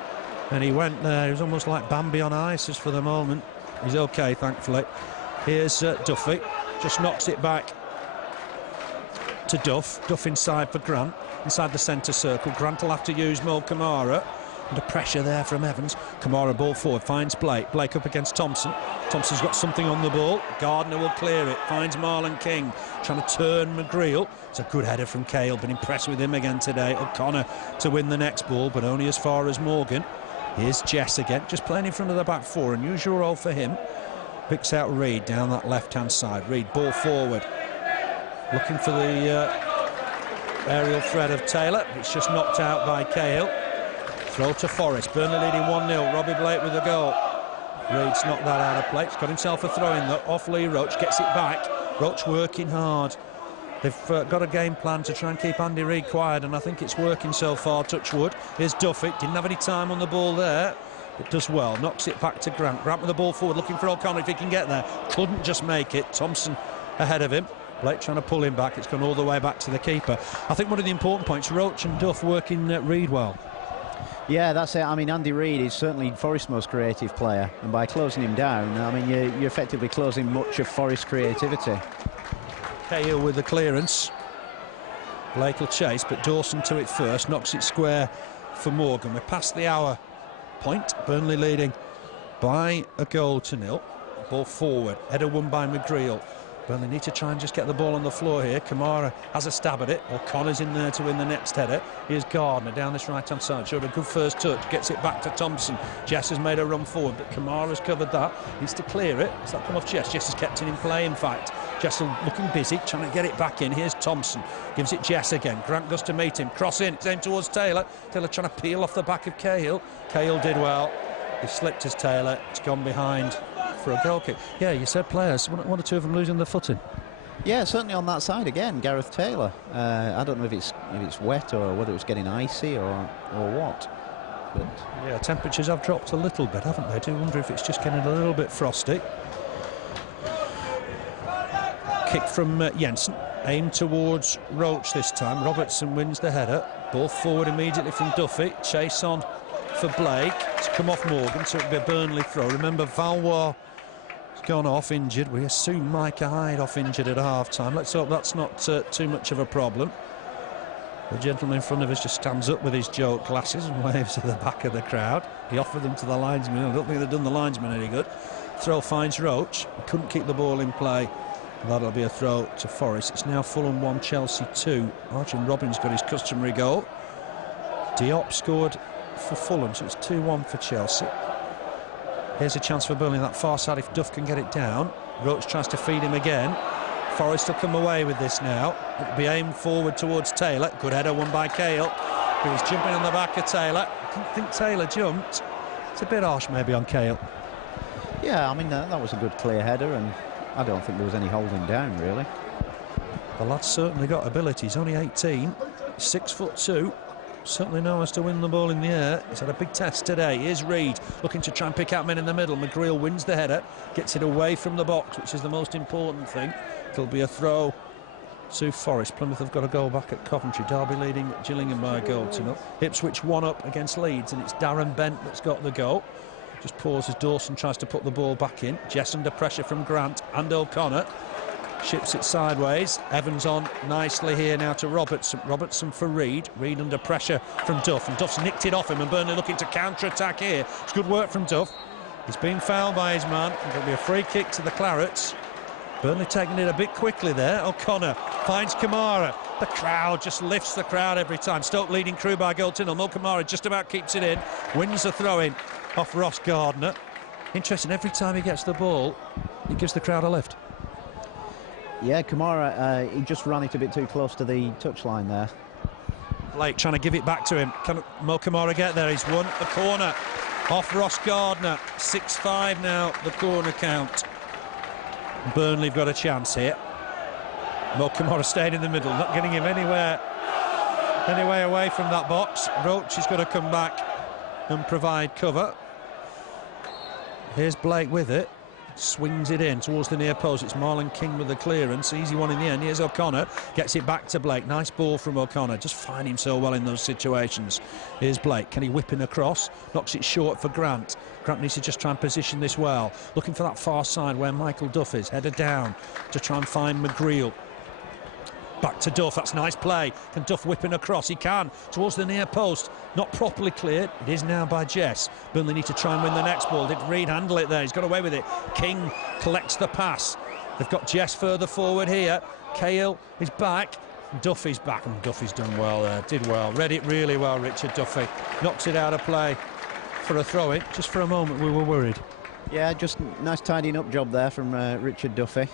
and he went there. He was almost like Bambi on ice just for the moment. He's okay, thankfully. Here's Duffy, just knocks it back to Duff. Duff inside for Grant, inside the centre circle. Grant will have to use Camara. Under pressure there from Evans. Camara ball forward, finds Blake. Blake up against Thompson. Thompson's got something on the ball. Gardner will clear it, finds Marlon King, trying to turn McGreal. It's a good header from Cahill, been impressed with him again today. O'Connor to win the next ball, but only as far as Morgan. Here's Jess again, just playing in front of the back four. Unusual role for him. Picks out Reid down that left-hand side. Reid, ball forward. Looking for the aerial threat of Taylor. It's just knocked out by Cahill. Throw to Forest. Burnley leading 1-0. Robbie Blake with the goal. Reid's knocked that out of play. He's got himself a throw-in though. Off Lee Roche. Gets it back. Roche working hard. They've got a game plan to try and keep Andy Reid quiet, and I think it's working so far, touch wood. Here's Duffy. Didn't have any time on the ball there, but does well. Knocks it back to Grant. Grant with the ball forward, looking for O'Connor if he can get there. Couldn't just make it. Thompson ahead of him. Blake trying to pull him back. It's gone all the way back to the keeper. I think one of the important points, Roche and Duff working Reid well. Yeah, that's it. I mean, Andy Reid is certainly Forest's most creative player, and by closing him down, I mean, you're effectively closing much of Forest's creativity. Cahill with the clearance. Blake will chase, but Dawson to it first, knocks it square for Morgan. We're past the hour point. Burnley leading by a goal to 0. Ball forward, header won by McGreal. Burnley need to try and just get the ball on the floor here. Camara has a stab at it. O'Connor's in there to win the next header. Here's Gardner down this right-hand side. Showed a good first touch. Gets it back to Thompson. Jess has made a run forward, but Camara's covered that. Needs to clear it. Does that come off Jess? Jess has kept it in play, in fact. Jess looking busy, trying to get it back in. Here's Thompson. Gives it Jess again. Grant goes to meet him. Cross in. It's aimed towards Taylor. Taylor trying to peel off the back of Cahill. Cahill did well. He slipped as Taylor. It's gone behind for a goal kick. Yeah, you said players. One or two of them losing their footing. Yeah, certainly on that side again, Gareth Taylor. I don't know if it's wet or whether it was getting icy or what. But yeah, temperatures have dropped a little bit, haven't they? I do wonder if it's just getting a little bit frosty. Kick from Jensen, aimed towards Roche this time. Robertson wins the header. Ball forward immediately from Duffy. Chase on for Blake. It's come off Morgan, so it'll be a Burnley throw. Remember, Valois has gone off injured. We assume Micah Hyde off injured at half-time. Let's hope that's not too much of a problem. The gentleman in front of us just stands up with his joke glasses and waves to the back of the crowd. He offered them to the linesman. I don't think they've done the linesman any good. Throw finds Roche. He couldn't keep the ball in play. That'll be a throw to Forest. It's now Fulham 1, Chelsea 2. Arjun Robbins got his customary goal. Diop scored for Fulham, so it's 2-1 for Chelsea. Here's a chance for Burnley that far side if Duff can get it down. Roche tries to feed him again. Forest will come away with this now. It'll be aimed forward towards Taylor. Good header won by Cahill. He was jumping on the back of Taylor. I didn't think Taylor jumped. It's a bit harsh maybe on Cahill. Yeah, I mean, that was a good clear header, and I don't think there was any holding down, really. The lad's certainly got ability. He's only 18, 6'2". Certainly knows to win the ball in the air. He's had a big test today. Here's Reid looking to try and pick out men in the middle. McGreal wins the header, gets it away from the box, which is the most important thing. It'll be a throw to Forest. Plymouth have got a goal back at Coventry. Derby leading Gillingham by a goal to 0. Ipswich 1 up against Leeds, and it's Darren Bent that's got the goal. Just pauses. Dawson tries to put the ball back in. Jess under pressure from Grant and O'Connor. Ships it sideways. Evans on nicely here now to Robertson. Robertson for Reid. Reid under pressure from Duff, and Duff's nicked it off him, and Burnley looking to counter-attack here. It's good work from Duff. He's been fouled by his man. There'll be a free kick to the Clarets. Burnley taking it a bit quickly there. O'Connor finds Camara. The crowd just lifts the crowd every time. Stoke leading Crewe by a goal to 0. Camara just about keeps it in. Wins the throw-in off Ross Gardner. Interesting, every time he gets the ball, he gives the crowd a lift. Yeah, Camara, he just ran it a bit too close to the touchline there. Blake trying to give it back to him. Can Camara get there? He's won the corner off Ross Gardner. 6-5 now, the corner count. Burnley have got a chance here. Camara stayed in the middle, not getting him anywhere away from that box. Roche is going to come back and provide cover. Here's Blake with it. Swings it in towards the near post. It's Marlon King with the clearance. Easy one in the end. Here's O'Connor. Gets it back to Blake. Nice ball from O'Connor. Just find him so well in those situations. Here's Blake. Can he whip in across? Knocks it short for Grant. Grant needs to just try and position this well. Looking for that far side where Michael Duff is. Header down to try and find McGreal. Back to Duff, that's nice play. Can Duff whip in across? He can, towards the near post. Not properly cleared, it is now by Jess. Burnley need to try and win the next ball. Did Reid handle it there? He's got away with it. King collects the pass. They've got Jess further forward here. Cahill is back. Duffy's back, and Duffy's done well there. Did well, read it really well, Richard Duffy. Knocks it out of play for a throw-in. Just for a moment we were worried. Yeah, just nice tidying up job there from Richard Duffy.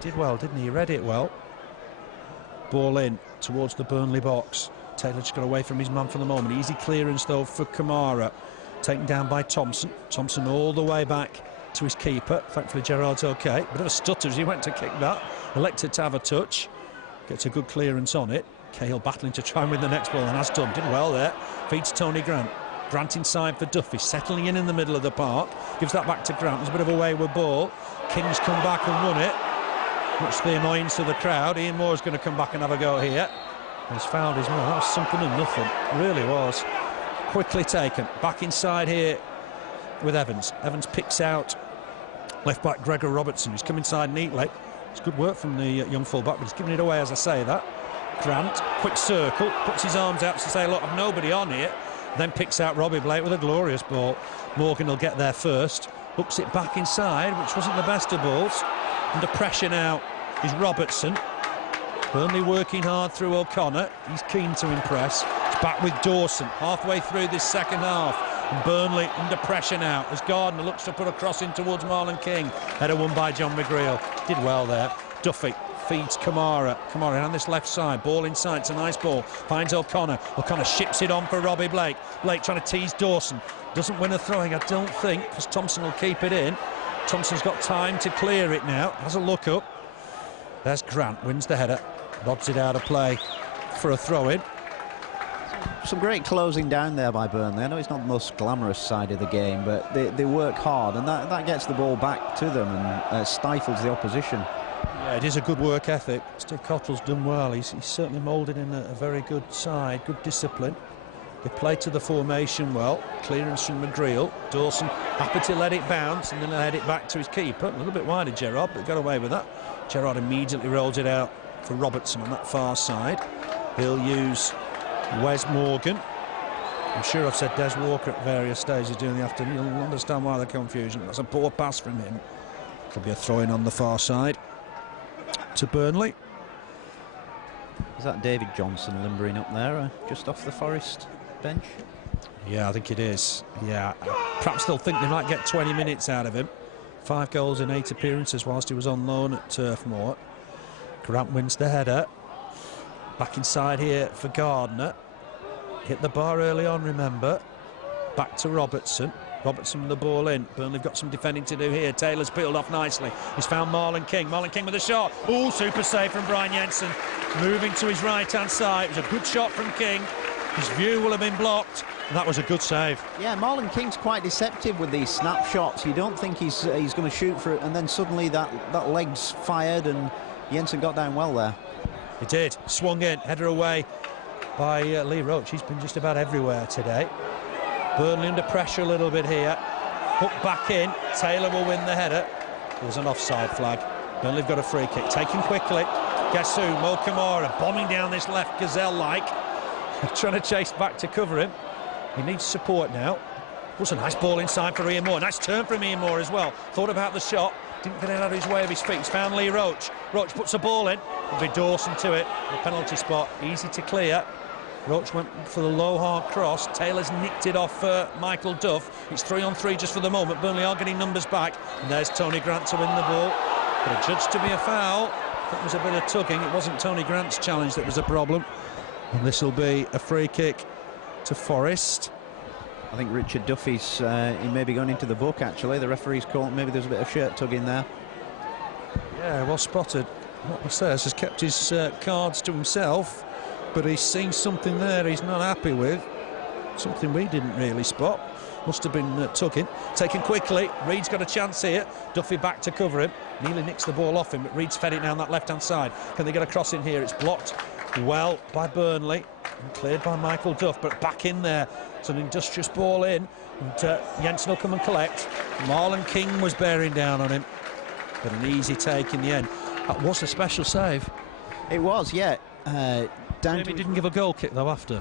Did well, didn't he? He read it well. Ball in towards the Burnley box. Taylor just got away from his man for the moment. Easy clearance though for Camara. Taken down by Thompson. Thompson all the way back to his keeper. Thankfully Gerrard's okay. Bit of a stutter as he went to kick that. Elected to have a touch. Gets a good clearance on it. Cahill battling to try and win the next ball and has done. Did well there. Feeds Tony Grant. Grant inside for Duffy. Settling in the middle of the park. Gives that back to Grant. There's a bit of a wayward ball. King's come back and won it. Much to the annoyance of the crowd. Ian Moore's going to come back and have a go here. He's fouled his man. That was something and nothing. It really was. Quickly taken. Back inside here with Evans. Evans picks out left back Gregor Robertson, who's come inside neatly. It's good work from the young full-back, but he's giving it away as I say that. Grant, quick circle, puts his arms out to say, look, I've nobody on here. Then picks out Robbie Blake with a glorious ball. Morgan will get there first. Hooks it back inside, which wasn't the best of balls. Under pressure now is Robertson. Burnley working hard through O'Connor. He's keen to impress. It's back with Dawson halfway through this second half. And Burnley under pressure now as Gardner looks to put a cross in towards Marlon King. Header won by John McGreal. Did well there. Duffy feeds Camara. Camara on this left side. Ball inside. It's a nice ball. Finds O'Connor. O'Connor ships it on for Robbie Blake. Blake trying to tease Dawson. Doesn't win a throwing, I don't think, because Thompson will keep it in. Thompson's got time to clear it now. Has a look up. There's Grant. Wins the header. Nods it out of play for a throw-in. Some great closing down there by Burnley. I know it's not the most glamorous side of the game, but they work hard, and that gets the ball back to them and stifles the opposition. Yeah, it is a good work ethic. Steve Cotterill's done well. He's certainly moulded in a very good side, good discipline. They play to the formation well. Clearance from McGreal. Dawson happy to let it bounce and then head it back to his keeper. A little bit wide of Gerrard, but got away with that. Gerrard immediately rolls it out for Robertson on that far side. He'll use Wes Morgan. I'm sure I've said Des Walker at various stages during the afternoon. You'll understand why the confusion. That's a poor pass from him. Could be a throw-in on the far side to Burnley. Is that David Johnson limbering up there, just off the Forest bench? Yeah, I think it is. Yeah, perhaps they'll think they might get 20 minutes out of him. 5 goals in 8 appearances whilst he was on loan at Turf Moor. Grant wins the header. Back inside here for Gardner. Hit the bar early on, remember. Back to Robertson. Robertson with the ball in. Burnley have got some defending to do here. Taylor's peeled off nicely. He's found Marlon King. Marlon King with a shot. Oh, super save from Brian Jensen. Moving to his right-hand side. It was a good shot from King. His view will have been blocked. And that was a good save. Yeah, Marlon King's quite deceptive with these snapshots. You don't think he's going to shoot for it, and then suddenly that leg's fired, and Jensen got down well there. He did. Swung in. Header away by Lee Roche. He's been just about everywhere today. Burnley under pressure a little bit here. Hook back in. Taylor will win the header. There's an offside flag. Burnley have got a free kick. Taken quickly. Guess who? Camara bombing down this left gazelle-like. Trying to chase back to cover him. He needs support now. Was a nice ball inside for Ian Moore. Nice turn from Ian Moore as well. Thought about the shot. Didn't get it out of his way of his feet. He's found Lee Roche. Roche puts a ball in. It'll be Dawson to it. The penalty spot. Easy to clear. Roche went for the low hard cross. Taylor's nicked it off Michael Duff. It's 3-on-3 just for the moment. Burnley are getting numbers back. And there's Tony Grant to win the ball. But adjudged to be a foul. That was a bit of tugging. It wasn't Tony Grant's challenge that was a problem. And this will be a free kick to Forest. I think Richard Duffy's he may be going into the book, actually. The referee's called. Maybe there's a bit of shirt tugging there. Yeah, well spotted. Matt Messias has kept his cards to himself, but he's seen something there he's not happy with. Something we didn't really spot. Must have been tugging. Taken quickly. Reid's got a chance here. Duffy back to cover him. Nearly nicks the ball off him, but Reid's fed it down that left-hand side. Can they get a cross in here? It's blocked well by Burnley and cleared by Michael Duff, but back in there. It's an industrious ball in, and Jensen will come and collect. Marlon King was bearing down on him, but an easy take in the end. That was a special save. It was, yeah. Maybe didn't give a goal kick though after.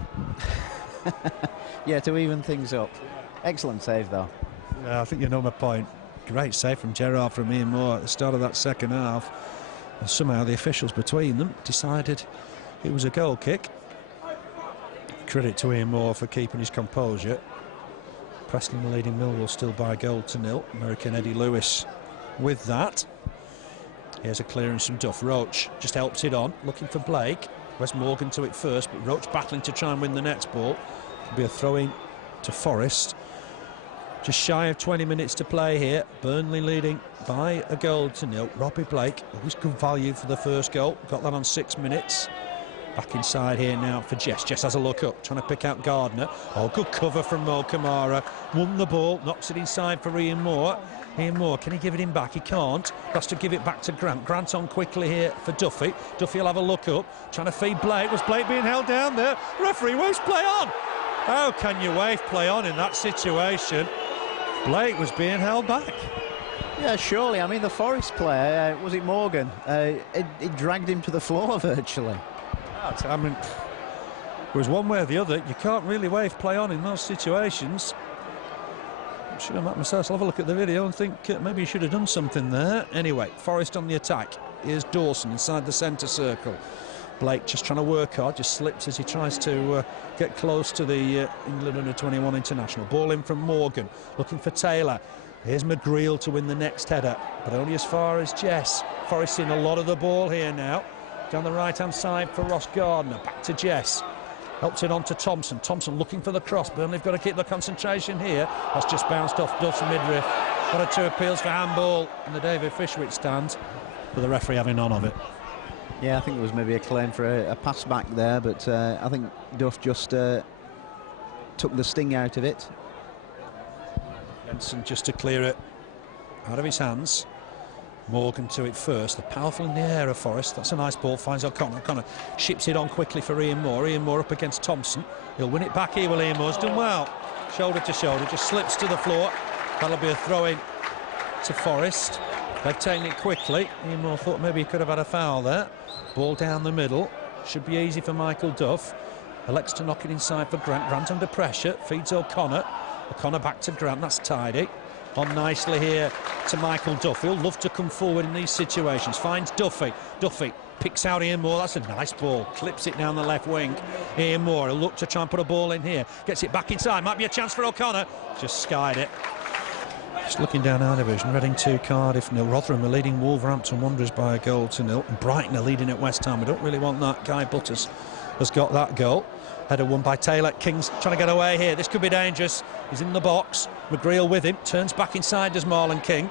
Yeah, to even things up. Excellent save though. Yeah, I think you know my point. Great save from Gerrard from Ian Moore at the start of that second half. And somehow the officials between them decided it was a goal kick. Credit to Ian Moore for keeping his composure. Preston leading Millwall still by a goal to nil. American Eddie Lewis with that. Here's a clearance from Duff. Roche just helps it on, looking for Blake. Wes Morgan to it first, but Roche battling to try and win the next ball. It'll be a throw-in to Forest. Just shy of 20 minutes to play here. Burnley leading by a goal to nil. Robbie Blake, always good value for the first goal. Got that on 6 minutes. Back inside here now for Jess. Jess has a look up, trying to pick out Gardner. Oh, good cover from Camara. Won the ball, knocks it inside for Ian Moore. Ian Moore, can he give it him back? He can't. Has to give it back to Grant. Grant on quickly here for Duffy. Duffy will have a look up, trying to feed Blake. Was Blake being held down there? Referee waves play on. How can you wave play on in that situation? Blake was being held back. Yeah, surely. I mean, the Forest player, was it Morgan? It dragged him to the floor virtually. I mean, it was one way or the other. You can't really wave play on in those situations. I'm sure Matt Messias will have a look at the video and think maybe he should have done something there. Anyway, Forest on the attack. Here's Dawson inside the centre circle. Blake just trying to work hard, just slips as he tries to get close to the England under-21 international. Ball in from Morgan, looking for Taylor. Here's McGreal to win the next header, but only as far as Jess. Forest seeing a lot of the ball here now. Down the right-hand side for Ross Gardner, back to Jess. Helps it on to Thompson. Thompson looking for the cross. Burnley have got to keep the concentration here. That's just bounced off Duff's midriff. Got a 2 appeals for handball in the David Fishwick stand, with the referee having none of it. Yeah, I think there was maybe a claim for a pass back there, but I think Duff just took the sting out of it. Jensen just to clear it out of his hands. Morgan to it first. They're powerful in the air of Forest. That's a nice ball. Finds O'Connor. O'Connor ships it on quickly for Ian Moore. Ian Moore up against Thompson. He'll win it back here. Well, Ian Moore's done well. Shoulder to shoulder. Just slips to the floor. That'll be a throw-in to Forest. They've taken it quickly. Ian Moore thought maybe he could have had a foul there. Ball down the middle. Should be easy for Michael Duff. Elects to knock it inside for Grant. Grant under pressure. Feeds O'Connor. O'Connor back to Grant. That's tidy. On nicely here to Michael Duff. He'll love to come forward in these situations. Finds Duffy. Duffy picks out Ian Moore. That's a nice ball. Clips it down the left wing. Ian Moore will look to try and put a ball in here. Gets it back inside. Might be a chance for O'Connor. Just skied it. Just looking down our division. Reading 2, Cardiff 0. Rotherham are leading Wolverhampton Wanderers by a goal to 0. And Brighton are leading at West Ham. We don't really want that. Guy Butters has got that goal. Header won by Taylor. King's trying to get away here. This could be dangerous. He's in the box. McGreal with him. Turns back inside, does Marlon King.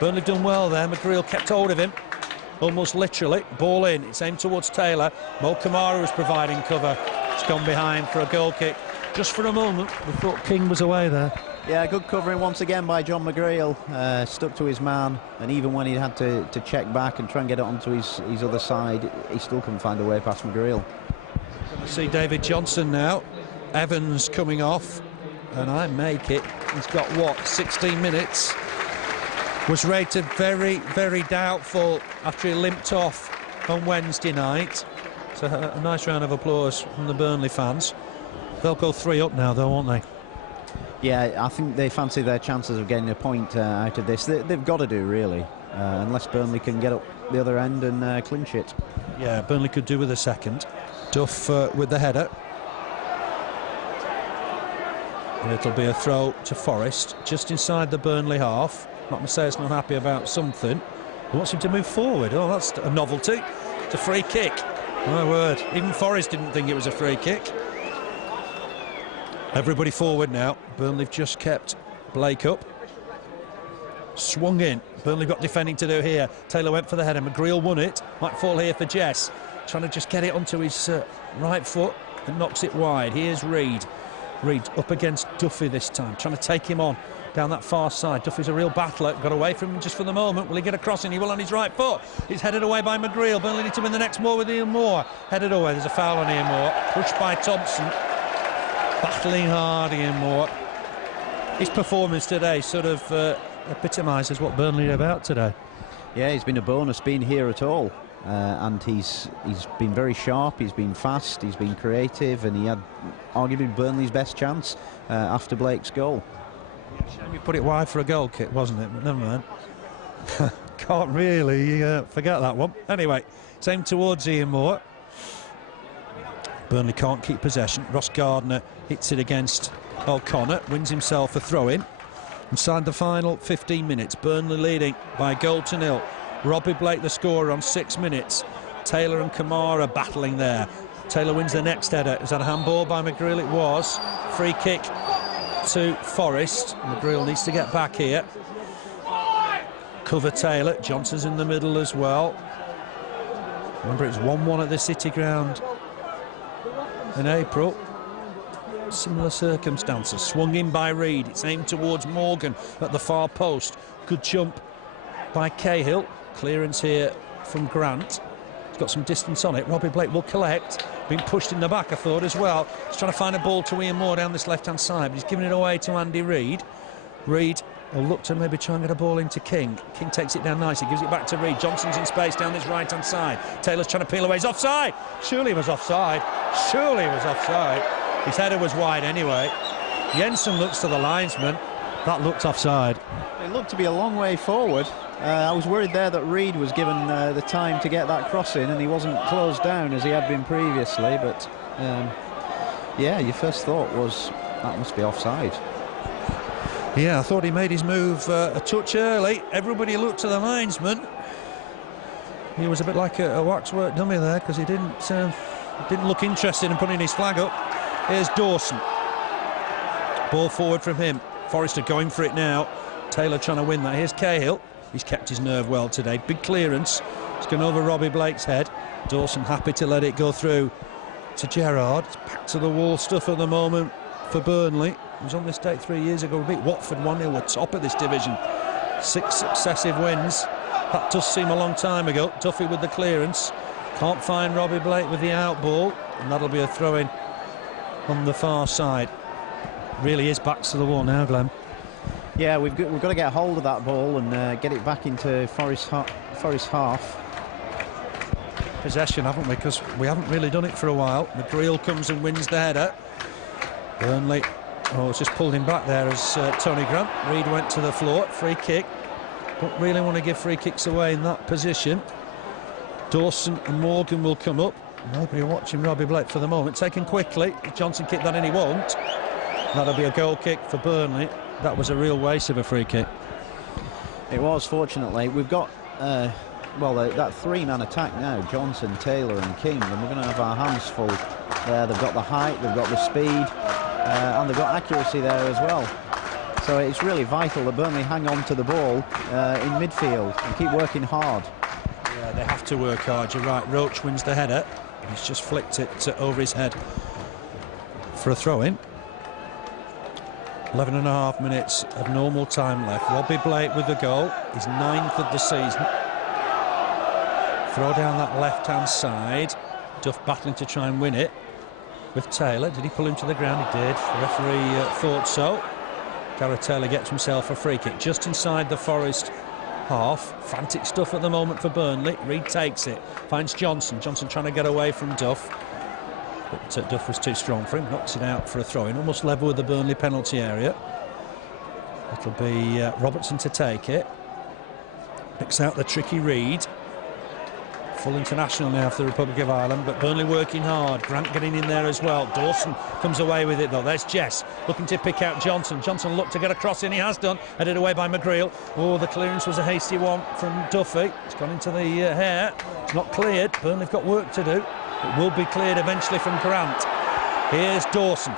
Burnley done well there. McGreal kept hold of him. Almost literally. Ball in. It's aimed towards Taylor. Camara was providing cover. It's gone behind for a goal kick. Just for a moment, we thought King was away there. Yeah, good covering once again by John McGreal. Stuck to his man, and even when he had to check back and try and get it onto his other side, he still couldn't find a way past McGreal. See David Johnson now. Evans coming off, and I make it. He's got what, 16 minutes. Was rated very, very doubtful after he limped off on Wednesday night. So a nice round of applause from the Burnley fans. They'll go 3 up now though, won't they? Yeah, I think they fancy their chances of getting a point out of this. They've got to do, really, unless Burnley can get up the other end and clinch it. Yeah, Burnley could do with a second. Duff with the header. And it'll be a throw to Forest, just inside the Burnley half. Matt Messias not happy about something. He wants him to move forward. Oh, that's a novelty. It's a free kick. My word. Even Forest didn't think it was a free kick. Everybody forward now. Burnley have just kept Blake up. Swung in. Burnley got defending to do here. Taylor went for the header. McGreal won it. Might fall here for Jess. Trying to just get it onto his right foot and knocks it wide. Here's Reid. Reid up against Duffy this time, trying to take him on down that far side. Duffy's a real battler. Got away from him just for the moment. Will he get a crossing? He will on his right foot. He's headed away by McGreal. Burnley need to win the next more with Ian Moore. Headed away. There's a foul on Ian Moore. Pushed by Thompson. Battling hard, Ian Moore. His performance today sort of epitomises what Burnley are about today. Yeah, he's been a bonus being here at all. And he's been very sharp, he's been fast, he's been creative, and he had arguably Burnley's best chance after Blake's goal. Shame you put it wide for a goal kick, wasn't it? But never mind. Can't really forget that one. Anyway, same towards Ian Moore. Burnley can't keep possession. Ross Gardner hits it against O'Connor, wins himself a throw-in. Inside the final 15 minutes, Burnley leading by a goal to nil. Robbie Blake the scorer on 6 minutes. Taylor and Camara battling there. Taylor wins the next header. Is that a handball by McGreal? It was. Free kick to Forest. McGreal needs to get back here. Cover Taylor. Johnson's in the middle as well. Remember, it's 1-1 at the City Ground in April. Similar circumstances. Swung in by Reid. It's aimed towards Morgan at the far post. Good jump by Cahill. Clearance here from Grant. He's got some distance on it. Robbie Blake will collect. Being pushed in the back, I thought, as well. He's trying to find a ball to Ian Moore down this left-hand side, but he's giving it away to Andy Reid. Reid will look to maybe try and get a ball into King. King takes it down nicely, gives it back to Reid. Johnson's in space down this right-hand side. Taylor's trying to peel away. He's offside. Surely he was offside. Surely he was offside. His header was wide anyway. Jensen looks to the linesman. That looked offside. It looked to be a long way forward. I was worried there that Reid was given the time to get that cross in, and he wasn't closed down as he had been previously, but yeah, your first thought was that must be offside. Yeah, I thought he made his move a touch early. Everybody looked to the linesman. He was a bit like a waxwork dummy there, because he didn't look interested in putting his flag up. Here's Dawson. Ball forward from him. Forrester going for it now. Taylor trying to win that. Here's Cahill. He's kept his nerve well today. Big clearance. It's gone over Robbie Blake's head. Dawson happy to let it go through to Gerrard. It's back to the wall stuff at the moment for Burnley. He was on this date 3 years ago. We beat Watford 1-0. We're top of this division. 6 successive wins. That does seem a long time ago. Duffy with the clearance. Can't find Robbie Blake with the out ball. And that'll be a throw-in on the far side. Really is back to the wall now, Glenn. Yeah, we've got to get hold of that ball and get it back into Forest half. Possession, haven't we? Because we haven't really done it for a while. McGreal comes and wins the header. Burnley, it's just pulled him back there as Tony Grant. Reid went to the floor. Free kick. Don't really want to give free kicks away in that position. Dawson and Morgan will come up. Nobody watching Robbie Blake for the moment. Taken quickly. If Johnson kicked that in, he won't. That'll be a goal kick for Burnley. That was a real waste of a free kick. It was, fortunately. We've got, that three-man attack now, Johnson, Taylor and King, and we're going to have our hands full there. They've got the height, they've got the speed, and they've got accuracy there as well. So it's really vital that Burnley hang on to the ball in midfield and keep working hard. Yeah, they have to work hard, you're right. Roche wins the header. He's just flicked it over his head for a throw-in. 11.5 minutes of normal time left. Robbie Blake with the goal, his 9th of the season. Throw down that left-hand side. Duff battling to try and win it with Taylor. Did he pull him to the ground? He did. The referee thought so. Gareth Taylor gets himself a free kick just inside the Forest half. Frantic stuff at the moment for Burnley. Reid takes it, finds Johnson. Johnson trying to get away from Duff. But Duff was too strong for him, knocks it out for a throw-in, almost level with the Burnley penalty area. It'll be Robertson to take it. Picks out the tricky Reid. Full international now for the Republic of Ireland, but Burnley working hard. Grant getting in there as well. Dawson comes away with it though. There's Jess looking to pick out Johnson. Johnson looked to get a cross in, he has done. Headed away by McGreal. Oh, the clearance was a hasty one from Duffy. It's gone into the hair. It's not cleared. Burnley've got work to do. It will be cleared eventually from Grant. Here's Dawson.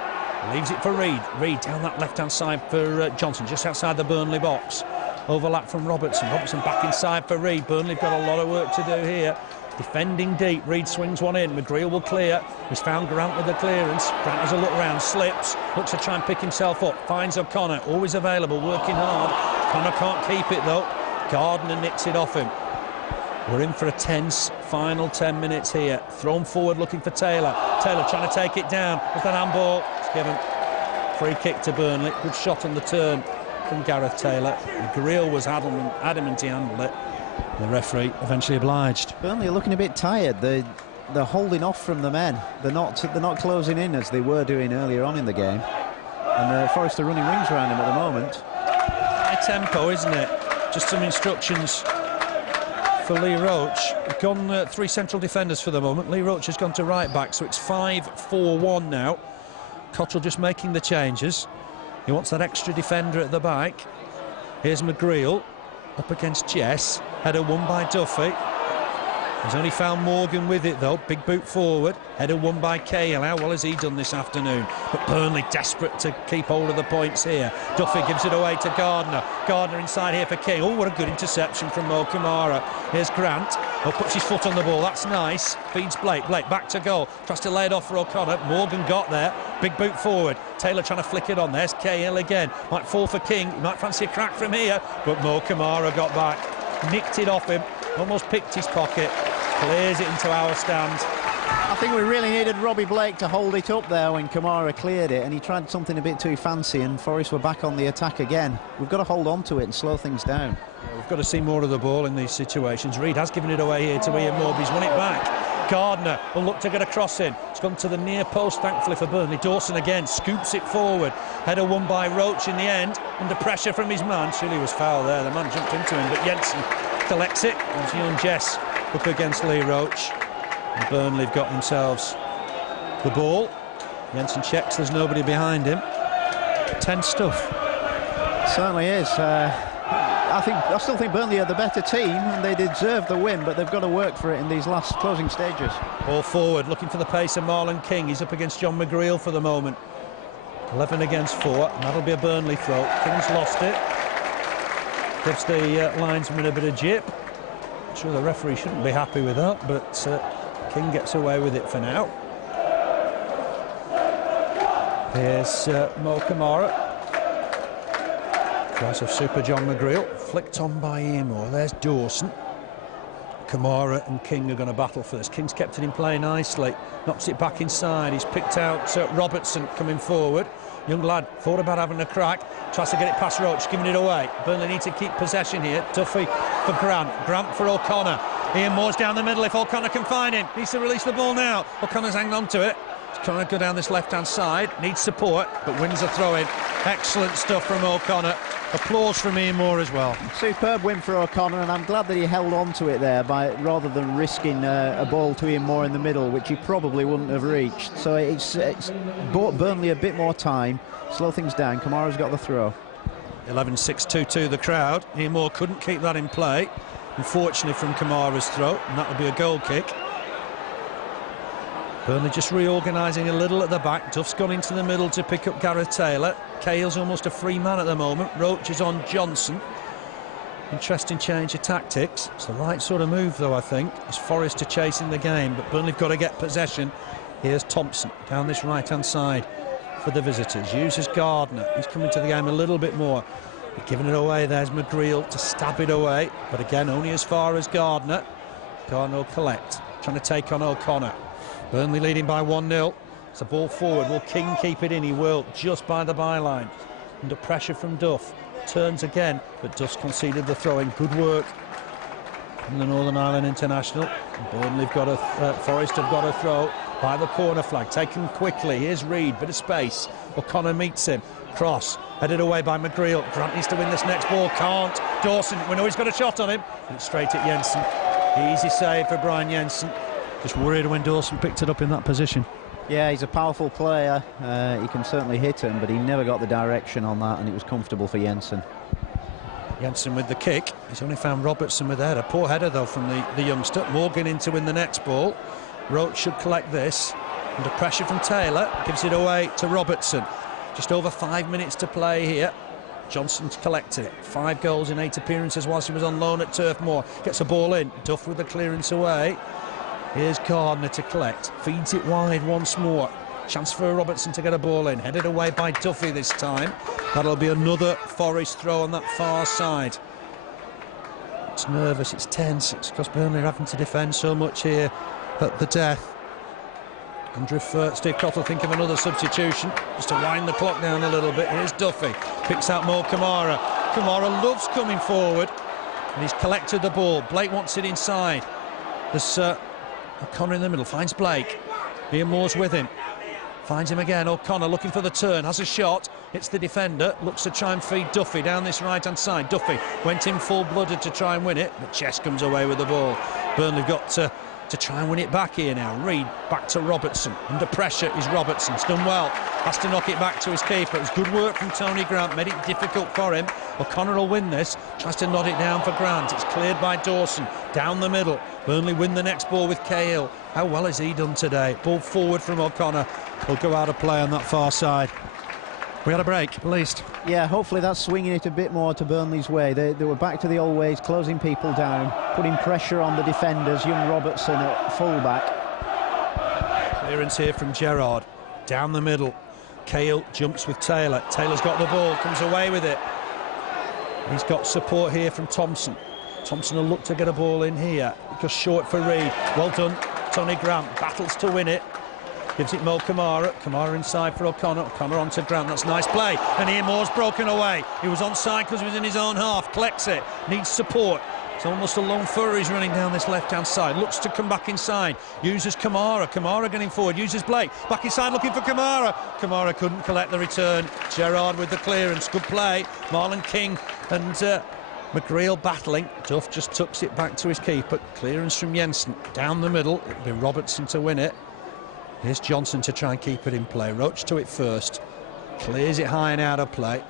Leaves it for Reid. Reid down that left-hand side for Johnson, just outside the Burnley box. Overlap from Robertson. Robertson back inside for Reid. Burnley have got a lot of work to do here. Defending deep. Reid swings one in. McGreal will clear. He's found Grant with the clearance. Grant has a look round, slips, looks to try and pick himself up. Finds O'Connor, always available, working hard. O'Connor can't keep it though. Gardner nicks it off him. We're in for a tense final 10 minutes here. Thrown forward looking for Taylor. Taylor trying to take it down. With that handball, it's given. Free kick to Burnley. Good shot on the turn from Gareth Taylor. McGreal was adamant he handled it. The referee eventually obliged. Burnley are looking a bit tired. They're holding off from the men. They're not closing in as they were doing earlier on in the game. And Forest are running rings around him at the moment. High tempo, isn't it? Just some instructions for Lee Roche. Gone 3 central defenders for the moment. Lee Roche has gone to right back, so it's 5-4-1 now. Cotterill just making the changes. He wants that extra defender at the back. Here's McGreal up against Jess. Header won by Duffy. He's only found Morgan with it though. Big boot forward. Header won by Cahill. How well has he done this afternoon? But Burnley desperate to keep hold of the points here. Duffy gives it away to Gardner. Gardner inside here for King. Oh, what a good interception from Camara. Here's Grant. Oh, puts his foot on the ball. That's nice. Feeds Blake. Blake back to goal. Tries to lay it off for O'Connor. Morgan got there. Big boot forward. Taylor trying to flick it on. There's Cahill again. Might fall for King. He might fancy a crack from here. But Camara got back. Nicked it off him. Almost picked his pocket. Clears it into our stand. I think we really needed Robbie Blake to hold it up there when Camara cleared it, and he tried something a bit too fancy, and Forest were back on the attack again. We've got to hold on to it and slow things down. Yeah, we've got to see more of the ball in these situations. Reid has given it away here to Ian Moore. He's won it back. Gardner will look to get a cross in. It's gone to the near post, thankfully for Burnley. Dawson again scoops it forward. Header won by Roche in the end. Under pressure from his man. Surely was foul there. The man jumped into him, but Jensen collects it. There's young Jess up against Lee Roche. And Burnley have got themselves the ball. Jensen checks there's nobody behind him. Tense stuff. It certainly is. I still think Burnley are the better team and they deserve the win, but they've got to work for it in these last closing stages. Ball forward, looking for the pace of Marlon King. He's up against John McGreal for the moment. 11 against 4, and that'll be a Burnley throw. King's lost it. Gives the linesman a bit of jip. I'm sure the referee shouldn't be happy with that, but King gets away with it for now. Here's Camara. Cross of Super John McGreal, flicked on by Ian Moore. There's Dawson. Camara and King are going to battle for this. King's kept it in play nicely, knocks it back inside. He's picked out Robertson coming forward. Young lad thought about having a crack, tries to get it past Roche, giving it away. Burnley need to keep possession here. Duffy for Grant, Grant for O'Connor. Ian Moore's down the middle if O'Connor can find him. Needs to release the ball now. O'Connor's hanging on to it. He's trying to go down this left-hand side, needs support, but wins a throw-in. Excellent stuff from O'Connor. Applause from Ian Moore as well. Superb win for O'Connor, and I'm glad that he held on to it there rather than risking a ball to Ian Moore in the middle, which he probably wouldn't have reached. So it's bought Burnley a bit more time, slow things down. Kamara's got the throw. 11-6-2-2 the crowd. Ian Moore couldn't keep that in play, unfortunately, from Kamara's throw, and that would be a goal kick. Burnley just reorganising a little at the back. Duff's gone into the middle to pick up Gareth Taylor. Cahill's almost a free man at the moment. Roche is on Johnson. Interesting change of tactics. It's the right sort of move, though, I think. It's Forest to chase in the game, but Burnley have got to get possession. Here's Thompson down this right-hand side for the visitors. Uses Gardner. He's coming to the game a little bit more. But giving it away, there's McGreal to stab it away. But again, only as far as Gardner. Gardner will collect, trying to take on O'Connor. Burnley leading by 1-0. It's a ball forward. Will King keep it in? He will, just by the byline. Under pressure from Duff. Turns again, but Duff's conceded the throw-in. Good work from the Northern Ireland international. And Burnley have got Forest have got a throw by the corner flag. Taken quickly. Here's Reid, bit of space. O'Connor meets him. Cross, headed away by McGreal. Grant needs to win this next ball. Can't. Dawson, we know he's got a shot on him. And it's straight at Jensen. Easy save for Brian Jensen. Just worried when Dawson picked it up in that position. Yeah, he's a powerful player. He can certainly hit him, but he never got the direction on that, and it was comfortable for Jensen. Jensen with the kick. He's only found Robertson with the header. Poor header, though, from the youngster. Morgan in to win the next ball. Roche should collect this. Under pressure from Taylor. Gives it away to Robertson. Just over 5 minutes to play here. Johnson to collect it. 5 goals in 8 appearances whilst he was on loan at Turf Moor. Gets a ball in. Duff with the clearance away. Here's Gardner to collect. Feeds it wide once more. Chance for Robertson to get a ball in. Headed away by Duffy this time. That'll be another Forest throw on that far side. It's nervous, it's tense. It's because Burnley are having to defend so much here at the death. And Steve Cotterill think of another substitution just to wind the clock down a little bit. Here's Duffy. Picks out more Camara. Camara loves coming forward. And he's collected the ball. Blake wants it inside. There's O'Connor in the middle. Finds Blake. Ian Moore's with him. Finds him again. O'Connor looking for the turn. Has a shot. Hits the defender. Looks to try and feed Duffy down this right-hand side. Duffy went in full-blooded to try and win it, but Chess comes away with the ball. Burnley got to try and win it back here now. Reid back to Robertson. Under pressure is Robertson. It's done well. Has to knock it back to his keeper. It was good work from Tony Grant. Made it difficult for him. O'Connor will win this. Tries to nod it down for Grant. It's cleared by Dawson. Down the middle. Burnley win the next ball with Cahill. How well has he done today? Ball forward from O'Connor. Will go out of play on that far side. We had a break, at least. Yeah, hopefully that's swinging it a bit more to Burnley's way. They were back to the old ways, closing people down, putting pressure on the defenders. Young Robertson at full-back. Clearance here from Gerrard. Down the middle. Cahill jumps with Taylor. Taylor's got the ball, comes away with it. He's got support here from Thompson. Thompson will look to get a ball in here. Just short for Reid. Well done, Tony Grant. Battles to win it. Gives it Mo Camara. Camara inside for O'Connor. O'Connor on to Grant. That's nice play. And Ian Moore's broken away. He was onside because he was in his own half. Collects it. Needs support. It's almost a long furrow he's running down this left-hand side. Looks to come back inside. Uses Camara. Camara getting forward. Uses Blake. Back inside looking for Camara. Camara couldn't collect the return. Gerrard with the clearance. Good play. Marlon King and McGreal battling. Duff just tucks it back to his keeper. Clearance from Jensen. Down the middle. It'll be Robertson to win it. Here's Johnson to try and keep it in play. Roche to it first. Clears it high and out of play.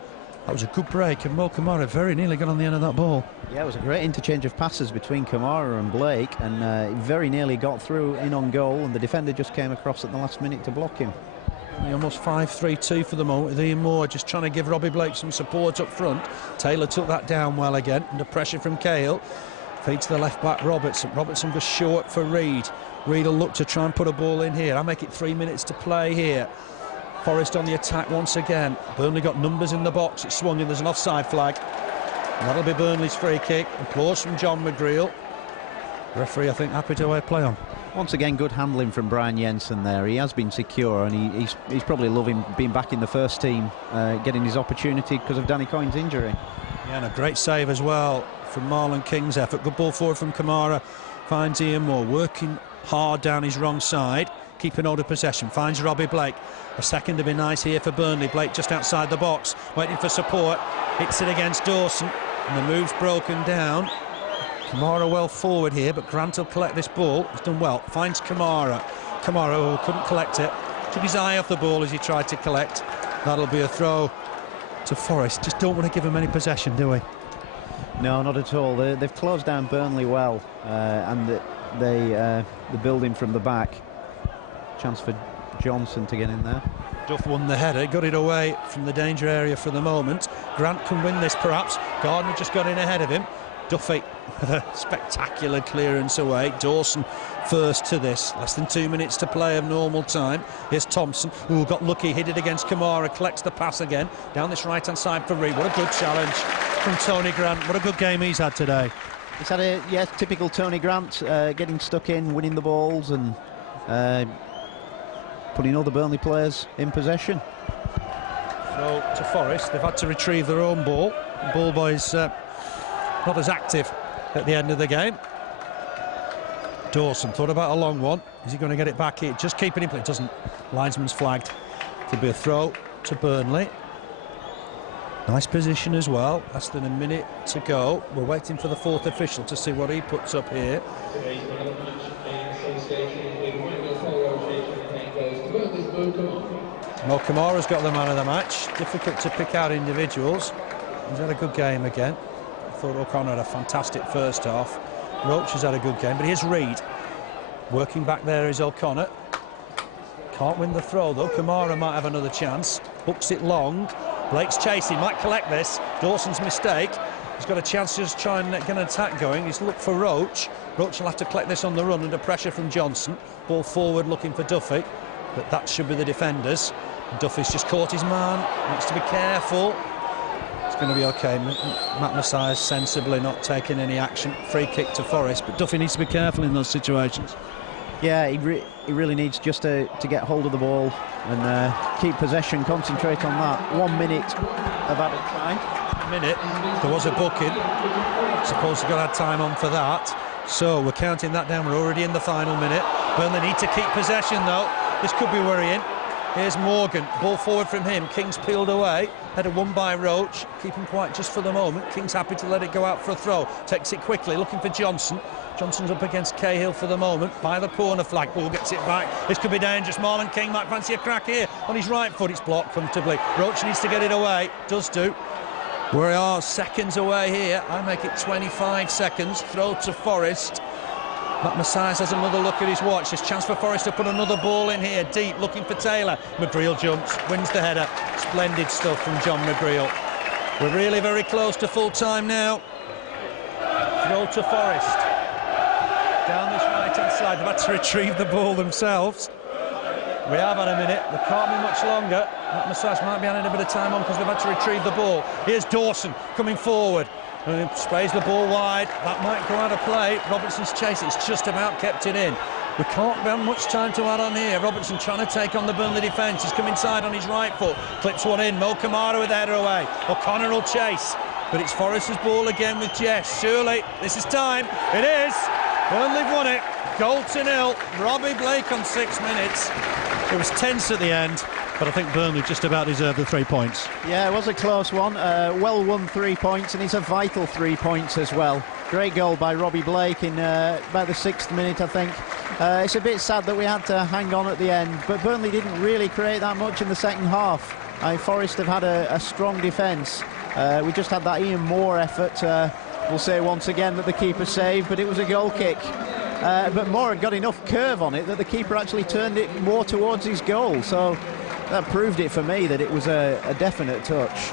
That was a good break, and Mo Camara very nearly got on the end of that ball. Yeah, it was a great interchange of passes between Camara and Blake, and very nearly got through in on goal, and the defender just came across at the last minute to block him. Almost 5-3-2 for the moment, with Ian Moore just trying to give Robbie Blake some support up front. Taylor took that down well again, under pressure from Cahill. Feed to the left-back Robertson. Robertson goes short for Reid. Reid will look to try and put a ball in here. I'll make it 3 minutes to play here. Forest on the attack once again. Burnley got numbers in the box. It's swung in. There's an offside flag. And that'll be Burnley's free kick. Applause from John McGreal. Referee, I think, happy to play on. Once again, good handling from Brian Jensen there. He has been secure, and he's probably loving being back in the first team, getting his opportunity because of Danny Coyne's injury. Yeah, and a great save as well from Marlon King's effort. Good ball forward from Camara. Finds Ian Moore, working hard down his wrong side, keeping hold of possession. Finds Robbie Blake. A second to be nice here for Burnley. Blake just outside the box, waiting for support. Hits it against Dawson, and the move's broken down. Camara well forward here, but Grant will collect this ball. He's done well. Finds Camara. Camara couldn't collect it. Took his eye off the ball as he tried to collect. That'll be a throw to Forest. Just don't want to give him any possession, do we? No, not at all. They've closed down Burnley well, and they're building from the back. Chance for Johnson to get in there. Duff won the header, got it away from the danger area for the moment. Grant can win this perhaps. Gardner just got in ahead of him. Duffy with a spectacular clearance away. Dawson first to this. Less than 2 minutes to play of normal time. Here's Thompson, who got lucky, hit it against Camara, collects the pass again. Down this right-hand side for Reid. What a good challenge from Tony Grant. What a good game he's had today. He's had a, typical Tony Grant, getting stuck in, winning the balls, and putting all the Burnley players in possession. So to Forest, they've had to retrieve their own ball. The ball boys not as active at the end of the game. Dawson thought about a long one. Is he going to get it back here? Just keeping him. It doesn't. Linesman's flagged. It'll be a throw to Burnley. Nice position as well. Less than a minute to go. We're waiting for the fourth official to see what he puts up here. Well, Kamara's got the man of the match. Difficult to pick out individuals. He's had a good game again. I thought O'Connor had a fantastic first half. Roche has had a good game, but here's Reid. Working back there is O'Connor. Can't win the throw though. Camara might have another chance. Hooks it long. Blake's chasing, might collect this. Dawson's mistake. He's got a chance to just try and get an attack going. He's looked for Roche. Roche will have to collect this on the run under pressure from Johnson. Ball forward looking for Duffy, but that should be the defenders. Duffy's just caught his man, needs to be careful. It's going to be okay. Matt Messias sensibly not taking any action. Free kick to Forest, but Duffy needs to be careful in those situations. Yeah, he really needs just to get hold of the ball and keep possession, concentrate on that. 1 minute of added time. Minute, there was a booking. Suppose they've got to have time on for that. So we're counting that down. We're already in the final minute. Burnley need to keep possession though. This could be worrying. Here's Morgan, ball forward from him. King's peeled away. Header won by Roche. Keep him quiet just for the moment. King's happy to let it go out for a throw. Takes it quickly, looking for Johnson. Johnson's up against Cahill for the moment. By the corner flag, ball gets it back. This could be dangerous. Marlon King might fancy a crack here. On his right foot, it's blocked comfortably. Roche needs to get it away. Does do. We are seconds away here. I make it 25 seconds. Throw to Forest. Matt Messias has another look at his watch. There's chance for Forest to put another ball in here, deep, looking for Taylor. McGreal jumps, wins the header. Splendid stuff from John McGreal. We're really very close to full time now. Throw to Forest. Down this right-hand side, they've had to retrieve the ball themselves. We have had a minute, there can't be much longer. Matt Messias might be having a bit of time on because they've had to retrieve the ball. Here's Dawson coming forward. And he sprays the ball wide. That might go out of play. Robertson's chase, it's just about kept it in. We can't have much time to add on here. Robertson trying to take on the Burnley defence. He's come inside on his right foot. Clips one in. Camara with the header away. O'Connor will chase. But it's Forest's ball again with Jess. Surely, this is time. It is. Burnley won it. Goal to 0. Robbie Blake on 6 minutes. It was tense at the end, but I think Burnley just about deserved the 3 points. Yeah, it was a close one. Well won 3 points, and it's a vital 3 points as well. Great goal by Robbie Blake in about the 6th minute, I think. It's a bit sad that we had to hang on at the end, but Burnley didn't really create that much in the second half. Forest have had a strong defence. We just had that Ian Moore effort. We'll say once again that the keeper saved, but it was a goal kick. But Moore had got enough curve on it that the keeper actually turned it more towards his goal. So that proved it for me that it was a definite touch.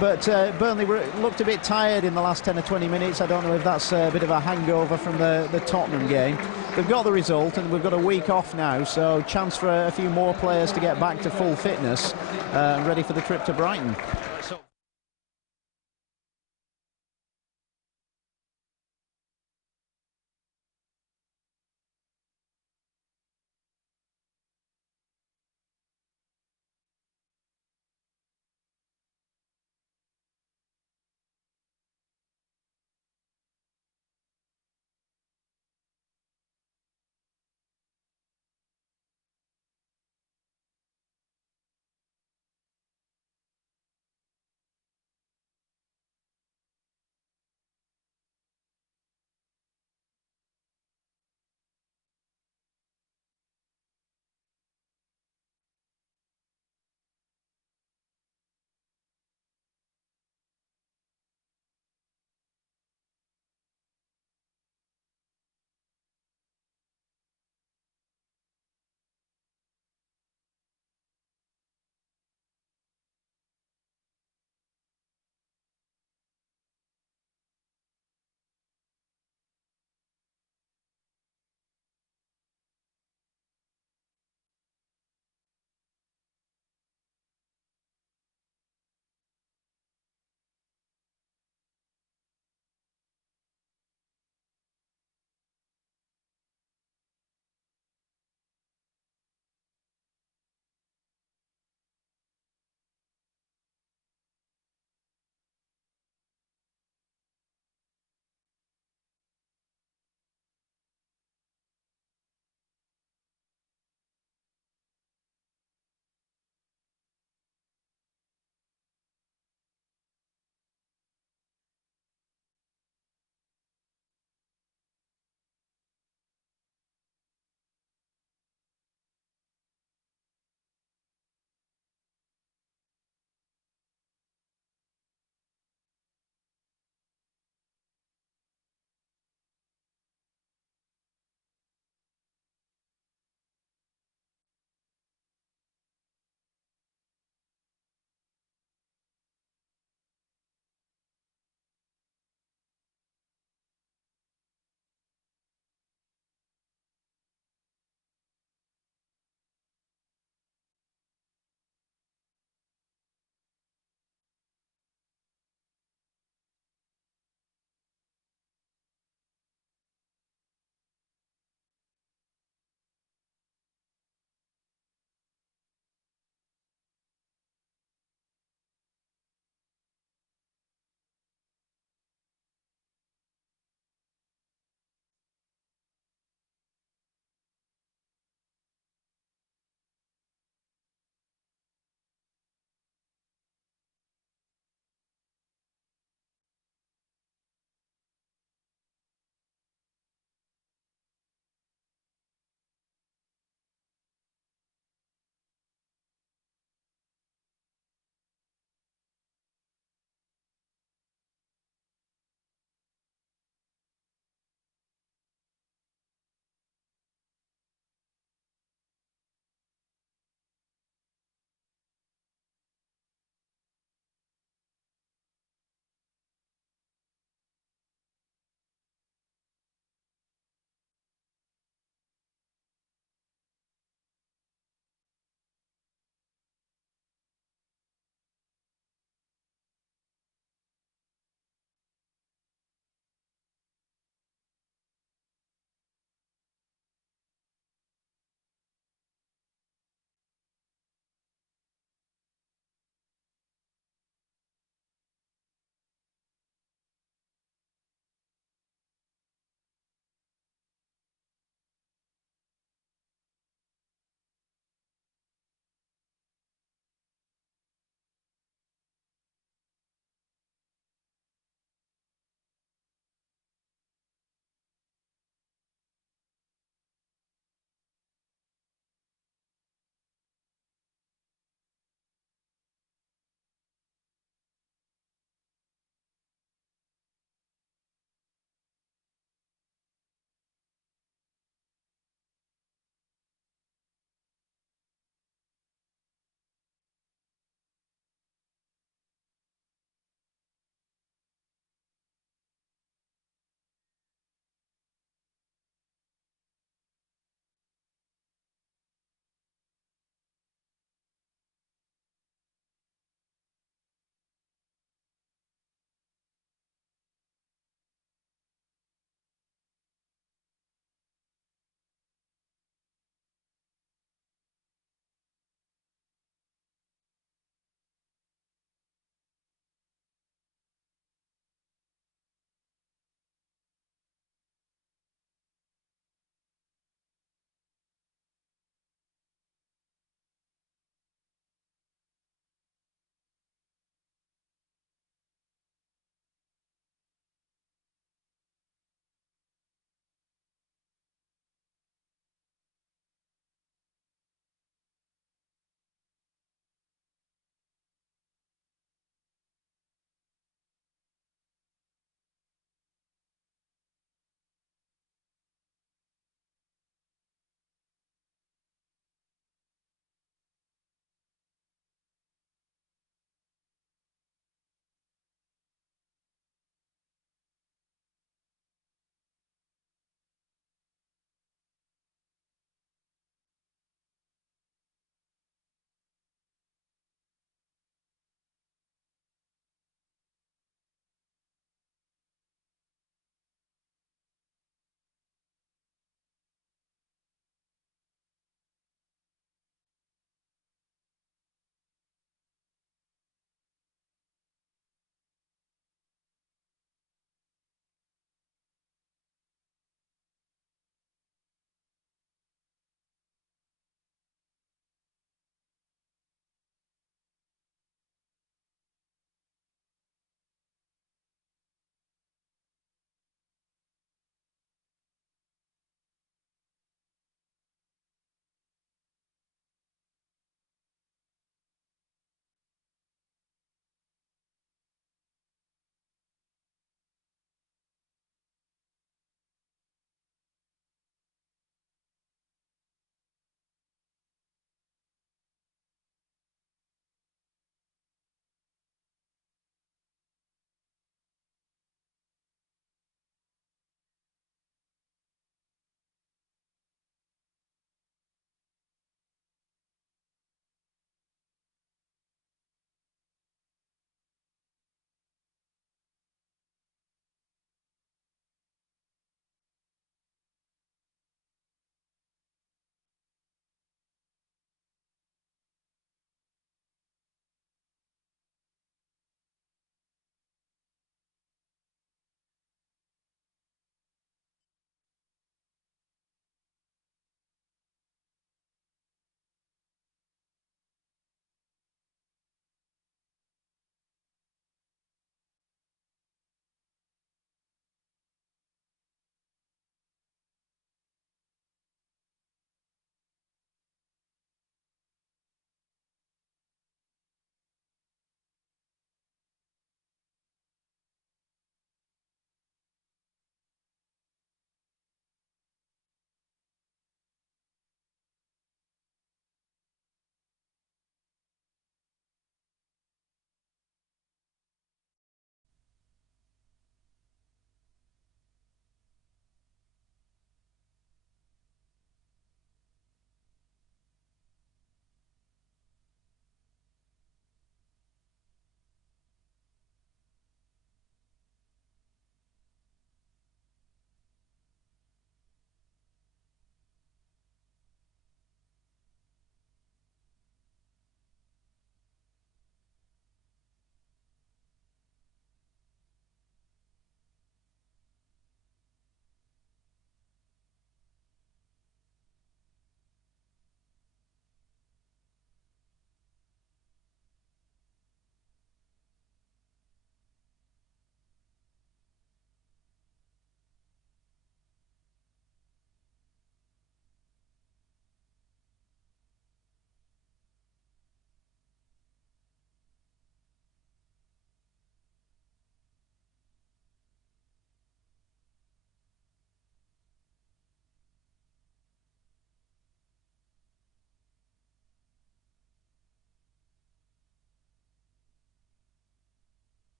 But Burnley looked a bit tired in the last 10 or 20 minutes. I don't know if that's a bit of a hangover from the Tottenham game. They've got the result and we've got a week off now, so chance for a few more players to get back to full fitness and ready for the trip to Brighton.